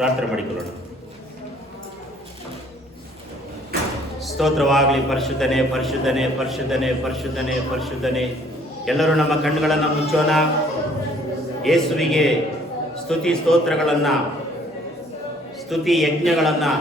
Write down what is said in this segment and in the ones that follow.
ಪ್ರಾರ್ಥನೆ ಮಾಡಿಕೊಳ್ಳೋಣ. ಸ್ತೋತ್ರವಾಗಲಿ. ಪರಿಶುದ್ಧನೇ, ಪರಿಶುದ್ಧನೇ, ಪರಿಶುದ್ಧನೇ, ಪರಿಶುದ್ಧನೇ, ಪರಿಶುದ್ಧನೇ. ಎಲ್ಲರೂ ನಮ್ಮ ಕಣ್ಣುಗಳನ್ನು ಮುಚ್ಚೋಣ. ಯೇಸುವಿಗೆ ಸ್ತುತಿ ಸ್ತೋತ್ರಗಳನ್ನು, ಸ್ತುತಿ ಯಜ್ಞಗಳನ್ನು,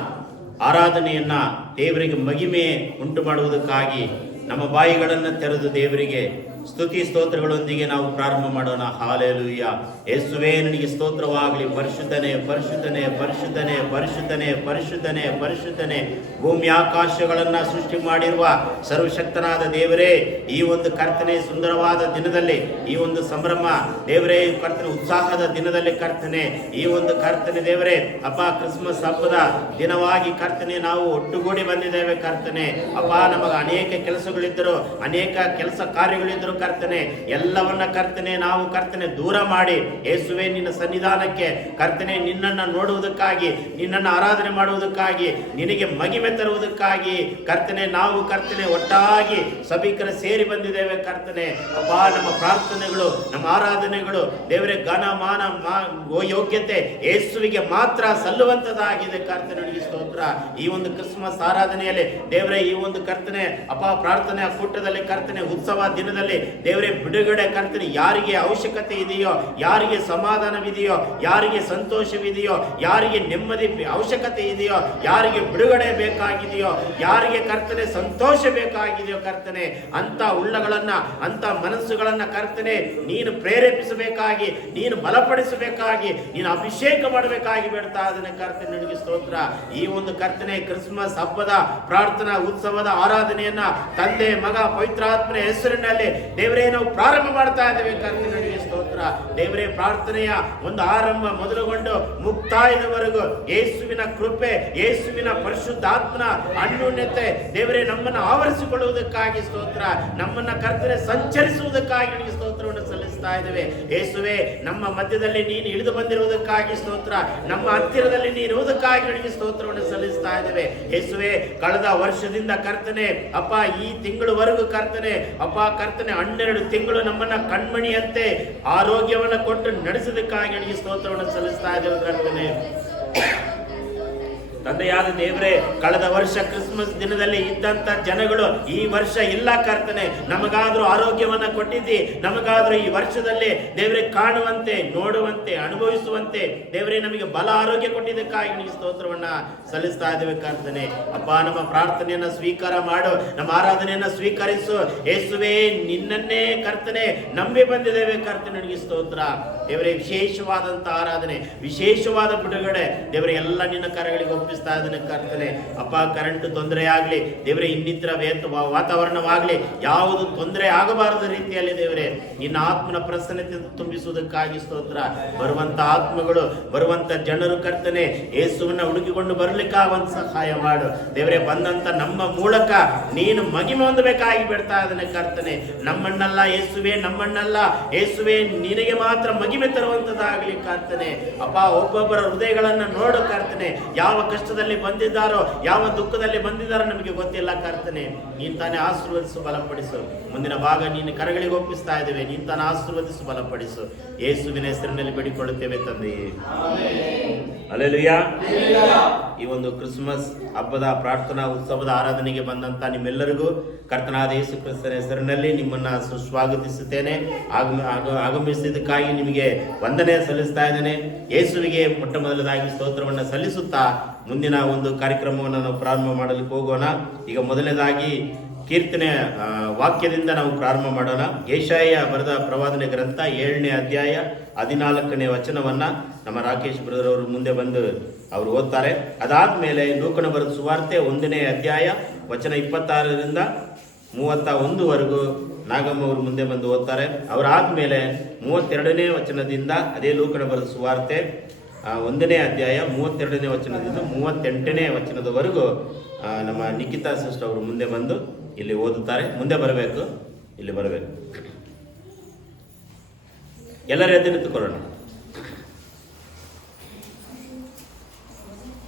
ಆರಾಧನೆಯನ್ನು ದೇವರಿಗೆ ಮಹಿಮೆ ಉಂಟು ಮಾಡುವುದಕ್ಕಾಗಿ ನಮ್ಮ ಬಾಯಿಗಳನ್ನು ತೆರೆದು ದೇವರಿಗೆ ಸ್ತುತಿ ಸ್ತೋತ್ರಗಳೊಂದಿಗೆ ನಾವು ಪ್ರಾರಂಭ ಮಾಡೋಣ. ಹಾಲೆಲೂಯ. ಯೇಸುವೇ ನಿನಗೆ ಸ್ತೋತ್ರವಾಗಲಿ. ಪರಿಶುದ್ಧನೇ, ಪರಿಶುದ್ಧನೇ, ಪರಿಶುದ್ಧನೇ, ಪರಿಶುದ್ಧನೇ, ಪರಿಶುದ್ಧನೇ, ಪರಿಶುದ್ಧನೇ. ಭೂಮಿ ಆಕಾಶಗಳನ್ನು ಸೃಷ್ಟಿ ಮಾಡಿರುವ ಸರ್ವಶಕ್ತನಾದ ದೇವರೇ, ಈ ಒಂದು ಕರ್ತನೆ ಸುಂದರವಾದ ದಿನದಲ್ಲಿ, ಈ ಒಂದು ಸಂಭ್ರಮ ದೇವರೇ, ಕರ್ತನೆ ಉತ್ಸಾಹದ ದಿನದಲ್ಲಿ ಕರ್ತನೆ, ಈ ಒಂದು ಕರ್ತನೆ ದೇವರೇ ಅಪ್ಪ, ಕ್ರಿಸ್ಮಸ್ ಹಬ್ಬದ ದಿನವಾಗಿ ಕರ್ತನೆ ನಾವು ಒಟ್ಟುಗೂಡಿ ಬಂದಿದ್ದೇವೆ ಕರ್ತನೆ. ಅಪ್ಪ, ನಮಗೆ ಅನೇಕ ಕೆಲಸಗಳಿದ್ದರು, ಅನೇಕ ಕೆಲಸ ಕಾರ್ಯಗಳಿದ್ದರು ಕರ್ತನೆ. ಎಲ್ಲವನ್ನ ಕರ್ತನೆ ನಾವು ಕರ್ತನೆ ದೂರ ಮಾಡಿ ಯೇಸುವೆ ನಿನ್ನ ಸನ್ನಿಧಾನಕ್ಕೆ ಕರ್ತನೆ ನಿನ್ನನ್ನು ನೋಡುವುದಕ್ಕಾಗಿ, ನಿನ್ನನ್ನು ಆರಾಧನೆ ಮಾಡುವುದಕ್ಕಾಗಿ, ನಿನಗೆ ಮಹಿಮೆ ತರುವುದಕ್ಕಾಗಿ ಕರ್ತನೆ ನಾವು ಕರ್ತನೆ ಒಟ್ಟಾಗಿ ಸಭಿಕರ ಸೇರಿ ಬಂದಿದ್ದೇವೆ ಕರ್ತನೆ. ಅಪ್ಪ, ನಮ್ಮ ಪ್ರಾರ್ಥನೆಗಳು, ನಮ್ಮ ಆರಾಧನೆಗಳು ದೇವರೇ ಘನ ಮಾನ ಯೋಗ್ಯತೆ ಯೇಸುವಿಗೆ ಮಾತ್ರ ಸಲ್ಲುವಂತದಾಗಿದೆ ಕರ್ತನೆ. ನಿನಗೆ ಸ್ತೋತ್ರ. ಈ ಒಂದು ಕ್ರಿಸ್ಮಸ್ ಆರಾಧನೆಯಲ್ಲಿ ದೇವರೇ, ಈ ಒಂದು ಕರ್ತನೆ ಅಪ್ಪ ಪ್ರಾರ್ಥನೆ ಕೂಟದಲ್ಲಿ ಕರ್ತನೆ ಉತ್ಸವ ದಿನದಲ್ಲಿ ದೇವರೇ ಬಿಡುಗಡೆ ಕರ್ತನೆ ಯಾರಿಗೆ ಅವಶ್ಯಕತೆ ಇದೆಯೋ, ಯಾರಿಗೆ ಸಮಾಧಾನವಿದೆಯೋ, ಯಾರಿಗೆ ಸಂತೋಷವಿದೆಯೋ, ಯಾರಿಗೆ ನೆಮ್ಮದಿ ಅವಶ್ಯಕತೆ ಇದೆಯೋ, ಯಾರಿಗೆ ಬಿಡುಗಡೆ ಬೇಕಾಗಿದೆಯೋ, ಯಾರಿಗೆ ಕರ್ತನೆ ಸಂತೋಷ ಬೇಕಾಗಿದೆಯೋ ಕರ್ತನೆ, ಅಂತ ಉಳ್ಳಗಳನ್ನ, ಅಂತ ಮನಸ್ಸುಗಳನ್ನ ಕರ್ತನೆ ನೀನು ಪ್ರೇರೇಪಿಸಬೇಕಾಗಿ, ನೀನು ಬಲಪಡಿಸಬೇಕಾಗಿ, ನೀನು ಅಭಿಷೇಕ ಮಾಡಬೇಕಾಗಿ ಬೇಡ್ತಾ ಇದ್ದೇನೆ ಕರ್ತನೆ. ನನಗೆ ಸ್ತೋತ್ರ. ಈ ಒಂದು ಕರ್ತನೆ ಕ್ರಿಸ್ಮಸ್ ಹಬ್ಬದ ಪ್ರಾರ್ಥನಾ ಉತ್ಸವದ ಆರಾಧನೆಯನ್ನ ತಂದೆ, ಮಗ, ಪವಿತ್ರಾತ್ಮನ ಹೆಸರಿನಲ್ಲಿ ದೇವರೇ ನಾವು ಪ್ರಾರಂಭ ಮಾಡ್ತಾ ಇದ್ದೇವೆ ಕರ್ತನೆ. ನನಗೆ ಸ್ತೋತ್ರ. ದೇವರೇ, ಪ್ರಾರ್ಥನೆಯ ಒಂದು ಆರಂಭ ಮೊದಲುಗೊಂಡು ಮುಕ್ತಾಯದವರೆಗೂ ಯೇಸುವಿನ ಕೃಪೆ, ಯೇಸುವಿನ ಪರಿಶುದ್ಧಾತ್ಮನ ಅನ್ಯೋನ್ಯತೆ ದೇವರೇ ನಮ್ಮನ್ನು ಆವರಿಸಿಕೊಳ್ಳುವುದಕ್ಕಾಗಿ ಸ್ತೋತ್ರ. ನಮ್ಮನ್ನ ಕರ್ತನೆ ಸಂಚರಿಸುವುದಕ್ಕಾಗಿ ನಿನಗೆ ಸ್ತೋತ್ರವನ್ನು ಸಲ್ಲಿಸ್ತಾ ಇದ್ದೇವೆ ಯೇಸುವೆ. ನಮ್ಮ ಮಧ್ಯದಲ್ಲಿ ನೀನು ಇಳಿದು ಬಂದಿರುವುದಕ್ಕಾಗಿ ಸ್ತೋತ್ರ. ನಮ್ಮ ಹತ್ತಿರದಲ್ಲಿ ನೀನು ಇರುವುದಕ್ಕಾಗಿ ನಿನಗೆ ಸ್ತೋತ್ರವನ್ನು ಸಲ್ಲಿಸ್ತಾ ಇದ್ದೇವೆ ಯೇಸುವೆ. ಕಳೆದ ವರ್ಷದಿಂದ ಕರ್ತನೆ ಅಪ್ಪ, ಈ ತಿಂಗಳವರೆಗೂ ಕರ್ತನೆ ಅಪ್ಪ ಕರ್ತನೆ 12 ತಿಂಗಳು ನಮ್ಮನ್ನ ಕಣ್ಮಣಿಯಂತೆ ಆರೋಗ್ಯವನ್ನು ಕೊಟ್ಟು ನಡೆಸೋದಕ್ಕಾಗಿ ನಿನಗೆ ಸ್ತೋತ್ರವನ್ನು ಸಲ್ಲಿಸ್ತಾ ಇದ್ದೇವೆ ಕರ್ತನೆ. ತಂದೆಯಾದ ದೇವರೇ, ಕಳೆದ ವರ್ಷ ಕ್ರಿಸ್ಮಸ್ ದಿನದಲ್ಲಿ ಇದ್ದಂತ ಜನಗಳು ಈ ವರ್ಷ ಇಲ್ಲ ಕರ್ತನೆ. ನಮಗಾದ್ರೂ ಆರೋಗ್ಯವನ್ನ ಕೊಟ್ಟಿದ್ದಿ, ನಮಗಾದ್ರೂ ಈ ವರ್ಷದಲ್ಲಿ ದೇವರೇ ಕಾಣುವಂತೆ, ನೋಡುವಂತೆ, ಅನುಭವಿಸುವಂತೆ ದೇವರೇ ನಮಗೆ ಬಲ ಆರೋಗ್ಯ ಕೊಟ್ಟಿದ್ದಕ್ಕಾಗಿ ನಿಮಗೆ ಸ್ತೋತ್ರವನ್ನ ಸಲ್ಲಿಸ್ತಾ ಇದ್ದೇವೆ ಕರ್ತನೆ. ಅಪ್ಪ, ನಮ್ಮ ಪ್ರಾರ್ಥನೆಯನ್ನ ಸ್ವೀಕಾರ ಮಾಡು, ನಮ್ಮ ಆರಾಧನೆಯನ್ನ ಸ್ವೀಕರಿಸು ಯೇಸುವೆ. ನಿನ್ನನ್ನೇ ಕರ್ತನೆ ನಂಬಿ ಬಂದಿದ್ದೇವೆ ಕರ್ತನೆ. ನನಗೆ ಸ್ತೋತ್ರ ದೇವರೇ. ವಿಶೇಷವಾದಂತ ಆರಾಧನೆ, ವಿಶೇಷವಾದ ಬಿಡುಗಡೆ ದೇವರೇ ಎಲ್ಲ ನಿನ್ನ ಕರಗಳಿಗೆ ಒಪ್ಪಿಸ್ತಾ ಇದ್ದೇನೆ ಕರ್ತನೆ. ಅಪ್ಪ, ಕರೆಂಟ್ ತೊಂದರೆ ಆಗ್ಲಿ ದೇವರೇ, ಇನ್ನಿತರ ವಾತಾವರಣವಾಗ್ಲಿ ಯಾವುದು ತೊಂದರೆ ಆಗಬಾರದ ರೀತಿಯಲ್ಲಿ ದೇವರೇ ನಿನ್ನ ಆತ್ಮನ ಪ್ರಸನ್ನತೆ ತುಂಬಿಸುವುದಕ್ಕಾಗಿ ಸ್ತೋತ್ರ. ಬರುವಂತ ಆತ್ಮಗಳು, ಬರುವಂತ ಜನರು ಕರ್ತನೆ ಯೇಸುವನ್ನ ಹುಡುಕಿಕೊಂಡು ಬರ್ಲಿಕ್ಕಾಗುವಂತ ಸಹಾಯ ಮಾಡು ದೇವರೇ. ಬಂದಂತ ನಮ್ಮ ಮೂಲಕ ನೀನು ಮಹಿಮೆ ಹೊಂದಬೇಕಾಗಿ ಬಿಡ್ತಾ ಇದ್ದೇನೆ ಕರ್ತನೆ. ನಮ್ಮನ್ನಲ್ಲ ಯೇಸುವೆ, ನಮ್ಮನ್ನಲ್ಲ ಯೇಸುವೆ, ನಿನಗೆ ಮಾತ್ರ ಮಹಿಮೆ ತರುವಂತದಾಗಲಿ ಕರ್ತನೆ. ಅಪ್ಪ, ಒಬ್ಬೊಬ್ಬರ ಹೃದಯಗಳನ್ನ ನೋಡು ಕರ್ತನೆ. ಯಾವ ಕಷ್ಟದಲ್ಲಿ ಬಂದಿದ್ದಾರೋ, ಯಾವ ದುಃಖದಲ್ಲಿ ಬಂದಿದ್ದಾರೋ ನಮಗೆ ಗೊತ್ತಿಲ್ಲ ಕರ್ತನೆ. ನೀನ್ ತಾನೇ ಆಶೀರ್ವದಿಸು, ಬಲಪಡಿಸು. ಮುಂದಿನ ಭಾಗ ನೀನು ಕರಗಳಿಗೆ ಒಪ್ಪಿಸ್ತಾ ಇದ್ದೇವೆ. ನೀನ್ ತಾನೇ ಆಶೀರ್ವದಿಸು, ಬಲಪಡಿಸು. ಯೇಸುವಿನ ಹೆಸರಿನಲ್ಲಿ ಬೇಡಿಕೊಳ್ಳುತ್ತೇವೆ ತಂದೆಯೇ. ಹಲ್ಲೆಲೂಯಾ. ಈ ಒಂದು ಕ್ರಿಸ್ಮಸ್ ಹಬ್ಬದ ಪ್ರಾರ್ಥನಾ ಉತ್ಸವದ ಆರಾಧನೆಗೆ ಬಂದಂತ ನಿಮ್ಮೆಲ್ಲರಿಗೂ ಕರ್ತನಾದ ಯೇಸು ಕ್ರಿಸ್ತನ ಹೆಸರಿನಲ್ಲಿ ನಿಮ್ಮನ್ನ ಸುಸ್ವಾಗತಿಸುತ್ತೇನೆ. ಆಗಮಿಸಿದ್ದಕ್ಕಾಗಿ ನಿಮಗೆ ವಂದನೆ ಸಲ್ಲಿಸ್ತಾ ಇದ್ದೇನೆ. ಯೇಸುವಿಗೆ ಮೊಟ್ಟ ಮೊದಲದಾಗಿ ಸ್ತೋತ್ರವನ್ನು ಸಲ್ಲಿಸುತ್ತಾ ಮುಂದಿನ ಒಂದು ಕಾರ್ಯಕ್ರಮವನ್ನು ನಾವು ಪ್ರಾರಂಭ ಮಾಡಲಿಕ್ಕೆ ಹೋಗೋಣ. ಈಗ ಮೊದಲನೇದಾಗಿ ಕೀರ್ತನೆ ವಾಕ್ಯದಿಂದ ನಾವು ಪ್ರಾರಂಭ ಮಾಡೋಣ. ಯೆಶಾಯ ಬರೆದ ಪ್ರವಾದನೆ ಗ್ರಂಥ 7ನೇ ಅಧ್ಯಾಯ 14ನೇ ವಚನವನ್ನ ನಮ್ಮ ರಾಕೇಶ್ ಬ್ರದರ್ ಅವರು ಮುಂದೆ ಬಂದು ಅವರು ಓದ್ತಾರೆ. ಅದಾದ್ಮೇಲೆ ಲೂಕನ ಬರೆದ ಸುವಾರ್ತೆ 1ನೇ ಅಧ್ಯಾಯ ವಚನ 26ರಿಂದ 31ವರೆಗೂ ನಾಗಮ್ಮ ಅವರು ಮುಂದೆ ಬಂದು ಓದ್ತಾರೆ. ಅವರಾದ್ಮೇಲೆ 32ನೇ ವಚನದಿಂದ ಅದೇ ಲೂಕನ ಬರೆದ ಸುವಾರ್ತೆ 1ನೇ ಅಧ್ಯಾಯ 32ನೇ ವಚನದಿಂದ 38ನೇ ವಚನದವರೆಗೂ ನಮ್ಮ ನಿಖಿತಾ ಸಿಸ್ಟರ್ ಅವರು ಮುಂದೆ ಬಂದು ಇಲ್ಲಿ ಓದುತ್ತಾರೆ. ಮುಂದೆ ಬರಬೇಕು, ಇಲ್ಲಿ ಬರಬೇಕು. ಎಲ್ಲರ ಎದ್ದು ನಿಂತುಕೊಳ್ಳೋಣ.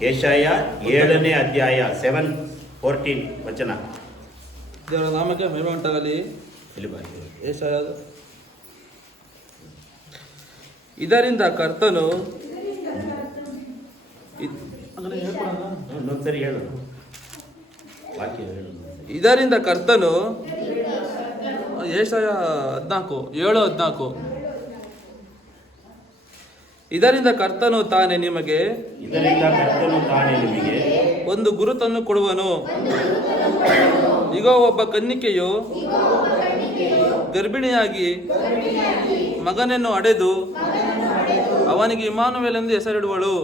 ಯೆಶಾಯ 7ನೇ ಅಧ್ಯಾಯ 7:14 ವಚನ. ದೇವರ ನಾಮಕ್ಕೆ ಮಹಿಮೆ ಉಂಟಾಗಲಿ. ಇಲ್ಲಿ ಬಾ. ಯೆಶಾಯ, ಇದರಿಂದ ಕರ್ತನು അങ്ങനെ ಹೇಳ್ಕೊಡೋಣ. ಇನ್ನೊಂದ್ಸರಿ ಹೇಳು, ವಾಕ್ಯ ಹೇಳು. ಇದರಿಂದ ಕರ್ತನು ಏಷಯ 14:7-14 ಇದರಿಂದ ಕರ್ತನು ತಾನೇ ನಿಮಗೆ ಒಂದು ಗುರುತನ್ನು ಕೊಡುವನು. ಈಗ ಒಬ್ಬ ಕನ್ನಿಕೆಯು ಗರ್ಭಿಣಿಯಾಗಿ ಮಗನನ್ನು ಹಡೆದು ಅವನಿಗೆ ಇಮ್ಮಾನುವೇಲ್ ಎಂದು ಹೆಸರಿಡುವಳು.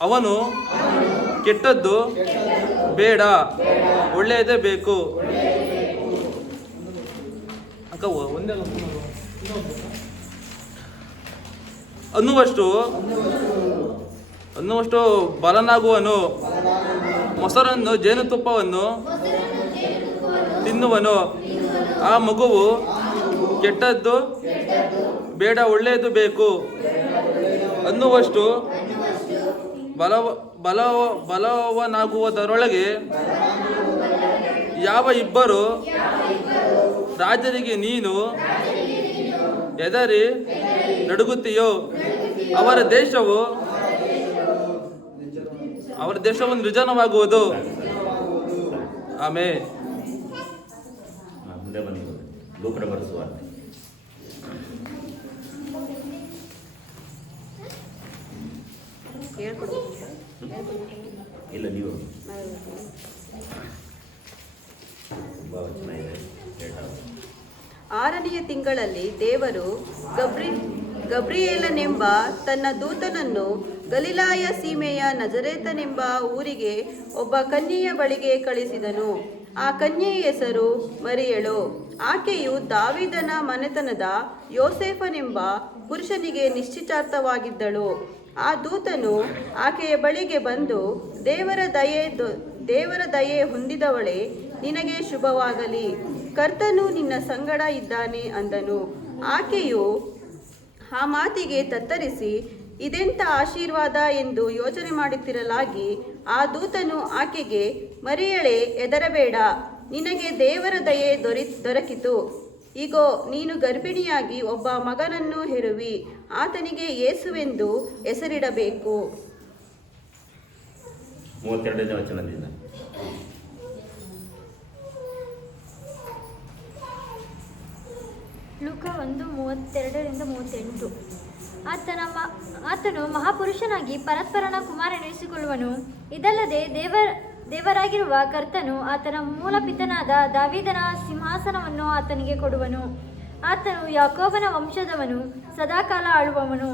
ಅವನು ಕೆಟ್ಟದ್ದು ಬೇಡ, ಒಳ್ಳೆಯದೇ ಬೇಕು. ಅಕ್ಕ ಒಂದೇ ಅನ್ನುವಷ್ಟು ಬಲನಾಗುವನು. ಮೊಸರನ್ನು ಜೇನುತುಪ್ಪವನ್ನು ತಿನ್ನುವನು. ಆ ಮಗುವು ಕೆಟ್ಟದ್ದು ಬೇಡ, ಒಳ್ಳೆಯದು ಬೇಕು ಅನ್ನುವಷ್ಟು ಬಲವನಾಗುವುದರೊಳಗೆ ಯಾವ ಇಬ್ಬರು ರಾಜರಿಗೆ ನೀನು ಹೆದರಿ ನಡುಗುತ್ತೀಯೋ ಅವರ ದೇಶವು ನಿರ್ಜನವಾಗುವುದು. ಆಮೇಲೆ ಮುಂದೆ ಬಂದು ಲೂಕನ ಬರೆಸುವಾರ್ತೆ. ಇಲ್ಲ, ನೀವು ತುಂಬ ವಚನ ಇದೆ. 6ನೆಯ ತಿಂಗಳಲ್ಲಿ ದೇವರು ಗಬ್ರಿಯೇಲನೆಂಬ ತನ್ನ ದೂತನನ್ನು ಗಲಿಲಾಯ ಸೀಮೆಯ ನಜರೇತನೆಂಬ ಊರಿಗೆ ಒಬ್ಬ ಕನ್ಯೆಯ ಬಳಿಗೆ ಕಳಿಸಿದನು. ಆ ಕನ್ಯೆಯ ಹೆಸರು ಮರಿಯಳು. ಆಕೆಯು ದಾವೀದನ ಮನೆತನದ ಯೋಸೇಫನೆಂಬ ಪುರುಷನಿಗೆ ನಿಶ್ಚಿತಾರ್ಥವಾಗಿದ್ದಳು. ಆ ದೂತನು ಆಕೆಯ ಬಳಿಗೆ ಬಂದು, ದೇವರ ದಯೆ ಹೊಂದಿದವಳೇ, ನಿನಗೆ ಶುಭವಾಗಲಿ, ಕರ್ತನು ನಿನ್ನ ಸಂಗಡ ಇದ್ದಾನೆ ಅಂದನು. ಆಕೆಯು ಆ ಮಾತಿಗೆ ತತ್ತರಿಸಿ ಇದೆಂಥ ಆಶೀರ್ವಾದ ಎಂದು ಯೋಚನೆ ಮಾಡುತ್ತಿರಲಾಗಿ ಆ ದೂತನು ಆಕೆಗೆ, ಮರಿಯಳೇ, ಹೆದರಬೇಡ, ನಿನಗೆ ದೇವರ ದಯೆ ದೊರಕಿತು. ಇಗೋ, ನೀನು ಗರ್ಭಿಣಿಯಾಗಿ ಒಬ್ಬ ಮಗನನ್ನು ಹೆರುವಿ, ಆತನಿಗೆ ಯೇಸುವೆಂದು ಹೆಸರಿಡಬೇಕು. 32ನೇ ವಚನದಿಂದ. ಲೂಕ 1:32-38 ಆತನು ಮಹಾಪುರುಷನಾಗಿ ಪರಸ್ಪರನ ಕುಮಾರನೆನಿಸಿಕೊಳ್ಳುವನು. ಇದಲ್ಲದೆ ದೇವರಾಗಿರುವ ಕರ್ತನು ಆತನ ಮೂಲ ಪಿತನಾದ ದಾವೀದನ ಸಿಂಹಾಸನವನ್ನು ಆತನಿಗೆ ಕೊಡುವನು. ಆತನು ಯಾಕೋಬನ ವಂಶದವನು, ಸದಾಕಾಲ ಆಳುವವನು.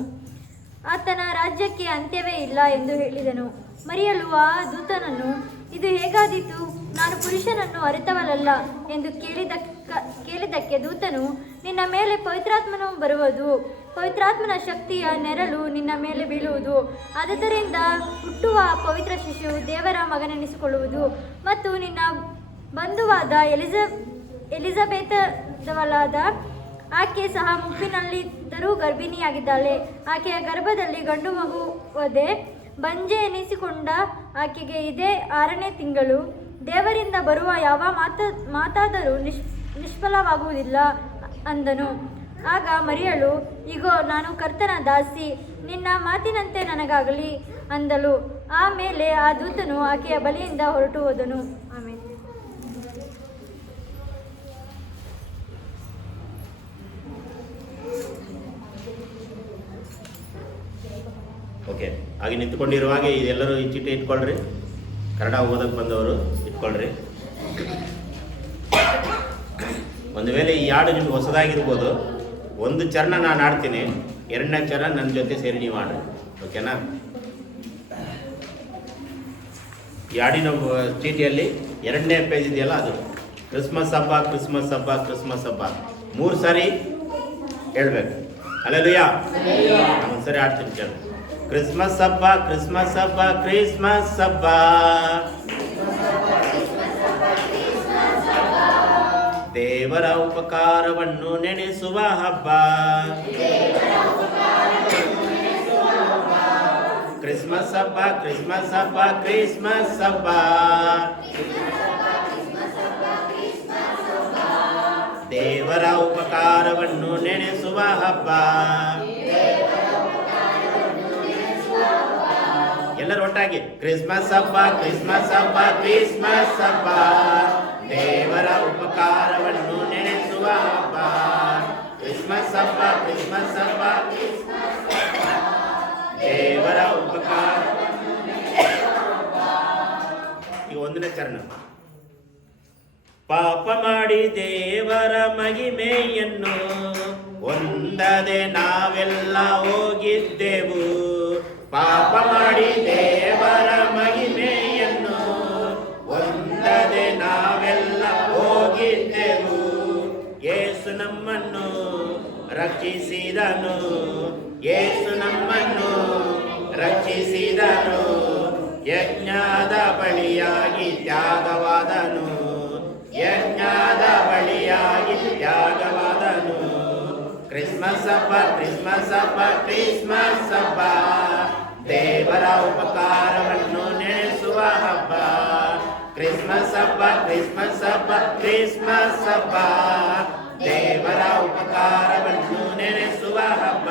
ಆತನ ರಾಜ್ಯಕ್ಕೆ ಅಂತ್ಯವೇ ಇಲ್ಲ ಎಂದು ಹೇಳಿದನು. ಮರಿಯಳು ಆ ದೂತನನ್ನು, ಇದು ಹೇಗಾದೀತು, ನಾನು ಪುರುಷನನ್ನು ಅರಿತವಳಲ್ಲ ಎಂದು ಕೇಳಿದ್ದಕ್ಕೆ ದೂತನು, ನಿನ್ನ ಮೇಲೆ ಪವಿತ್ರಾತ್ಮನು ಬರುವುದು, ಪವಿತ್ರಾತ್ಮನ ಶಕ್ತಿಯ ನೆರಳು ನಿನ್ನ ಮೇಲೆ ಬೀಳುವುದು. ಆದುದರಿಂದ ಹುಟ್ಟುವ ಪವಿತ್ರ ಶಿಶು ದೇವರ ಮಗನೆನಿಸಿಕೊಳ್ಳುವುದು. ಮತ್ತು ನಿನ್ನ ಬಂಧುವಾದ ಎಲಿಜಬೆತಳಾದ ಆಕೆ ಸಹ ಮುಪ್ಪಿನಲ್ಲಿದ್ದರೂ ಗರ್ಭಿಣಿಯಾಗಿದ್ದಾಳೆ. ಆಕೆಯ ಗರ್ಭದಲ್ಲಿ ಗಂಡು ಮಗುವದೆ ಬಂಜೆ ಎನಿಸಿಕೊಂಡ ಆಕೆಗೆ ಇದೇ 6ನೇ ತಿಂಗಳು. ದೇವರಿಂದ ಬರುವ ಯಾವ ಮಾತಾದರೂ ನಿಷ್ಫಲವಾಗುವುದಿಲ್ಲ ಅಂದನು. ಆಗ ಮರಿಯಳು, ಇಗೋ, ನಾನು ಕರ್ತನ ದಾಸಿ, ನಿನ್ನ ಮಾತಿನಂತೆ ನನಗಾಗಲಿ ಅಂದಳು. ಆಮೇಲೆ ಆ ದೂತನು ಆಕೆಯ ಬಳಿಯಿಂದ ಹೊರಟು ಹೋದನು. ಆಮೇಲೆ ಓಕೆ, ಹಾಗೆ ನಿಂತ್ಕೊಂಡಿರುವಾಗೆ ಇದೆಲ್ಲರೂ ಈ ಚೀಟಿ ಇಟ್ಕೊಳ್ರಿ. ಕನ್ನಡ ಓದಕ್ಕೆ ಬಂದವರು ಇಟ್ಕೊಳ್ರಿ. ಒಂದು ವೇಳೆ ಈ ಹಾಡು ನಿಮ್ಗೆ ಹೊಸದಾಗಿರ್ಬೋದು. ಒಂದು ಚರಣ ನಾನು ಆಡ್ತೀನಿ, 2ನೇ ಚರಣ ನನ್ನ ಜೊತೆ ಸೇರಿ ನೀವು ಆಡ್ರಿ, ಓಕೆನಾ? ಈ ಹಾಡಿನ ಚೀಟಿಯಲ್ಲಿ 2ನೇ ಪೇಜ್ ಇದೆಯಲ್ಲ, ಅದು ಕ್ರಿಸ್ಮಸ್ ಹಬ್ಬ, ಕ್ರಿಸ್ಮಸ್ ಹಬ್ಬ, ಕ್ರಿಸ್ಮಸ್ ಹಬ್ಬ 3 ಸಾರಿ ಹೇಳ್ಬೇಕು. ಹಲ್ಲೆಲೂಯಾ. ಒಂದು ಸರಿ ಆಡ್ತೀನಿ ಕೇಳಿ. ಕ್ರಿಸ್ಮಸ್ ಹಬ್ಬ, ಕ್ರಿಸ್ಮಸ್ ಹಬ್ಬ, ಕ್ರಿಸ್ಮಸ್ ಹಬ್ಬ, ದೇವರ ಉಪಕಾರವನ್ನು ನೆನೆಸುವ ಹಬ್ಬ. ಕ್ರಿಸ್ಮಸ್ ಹಬ್ಬ, ಕ್ರಿಸ್ಮಸ್ ಹಬ್ಬ, ಕ್ರಿಸ್ಮಸ್ ಹಬ್ಬ, ದೇವರ ಉಪಕಾರವನ್ನು ನೆನೆಸುವ ಹಬ್ಬ. ಒಟ್ಟಾಗಿ ಕ್ರಿಸ್ಮಸ್ ಹಬ್ಬ ಕ್ರಿಸ್ಮಸ್ ಹಬ್ಬ ಕ್ರಿಸ್ಮಸ್ ಹಬ್ಬ, ದೇವರ ಉಪಕಾರವನ್ನು ನೆನೆಸುವ ಹಬ್ಬ. ಕ್ರಿಸ್ಮಸ್ ಹಬ್ಬ ಕ್ರಿಸ್ಮಸ್ ಹಬ್ಬ, ದೇವರ ಉಪಕಾರ. ಈಗ 1ನೇ ಚರಣ. ಪಾಪ ಮಾಡಿ ದೇವರ ಮಹಿಮೆಯನ್ನು ಹೊಂದದೆ ನಾವೆಲ್ಲ ಹೋಗಿದ್ದೆವು. ಪಾಪ ಮಾಡಿ ದೇವರ ಮಹಿಮೆಯನ್ನು ಹೊಂದದೆ ನಾವೆಲ್ಲ ಹೋಗಿದ್ದೆವು. ಯೇಸು ನಮ್ಮನ್ನು ರಕ್ಷಿಸಿದನು, ಯೇಸು ನಮ್ಮನ್ನು ರಕ್ಷಿಸಿದನು. ಯಜ್ಞದ ಬಳಿಯಾಗಿ ತ್ಯಾಗವಾದನು, ಯಜ್ಞದ ಬಳಿಯಾಗಿ ತ್ಯಾಗವಾದನು. ಕ್ರಿಸ್ಮಸ್ ಹಬ್ಬ ಕ್ರಿಸ್ಮಸ್ ಹಬ್ಬ ಕ್ರಿಸ್ಮಸ್ ಹಬ್ಬ, ದೇವರ ಉಪಕಾರವನ್ನು ನೆನೆಸುವ ಹಬ್ಬ. ಕ್ರಿಸ್ಮಸ್ ಹಬ್ಬ ಕ್ರಿಸ್ಮಸ್ ಹಬ್ಬ ಕ್ರಿಸ್ಮಸ್ ಹಬ್ಬ, ದೇವರ ಉಪಕಾರವನ್ನು ನೆನೆಸುವ ಹಬ್ಬ.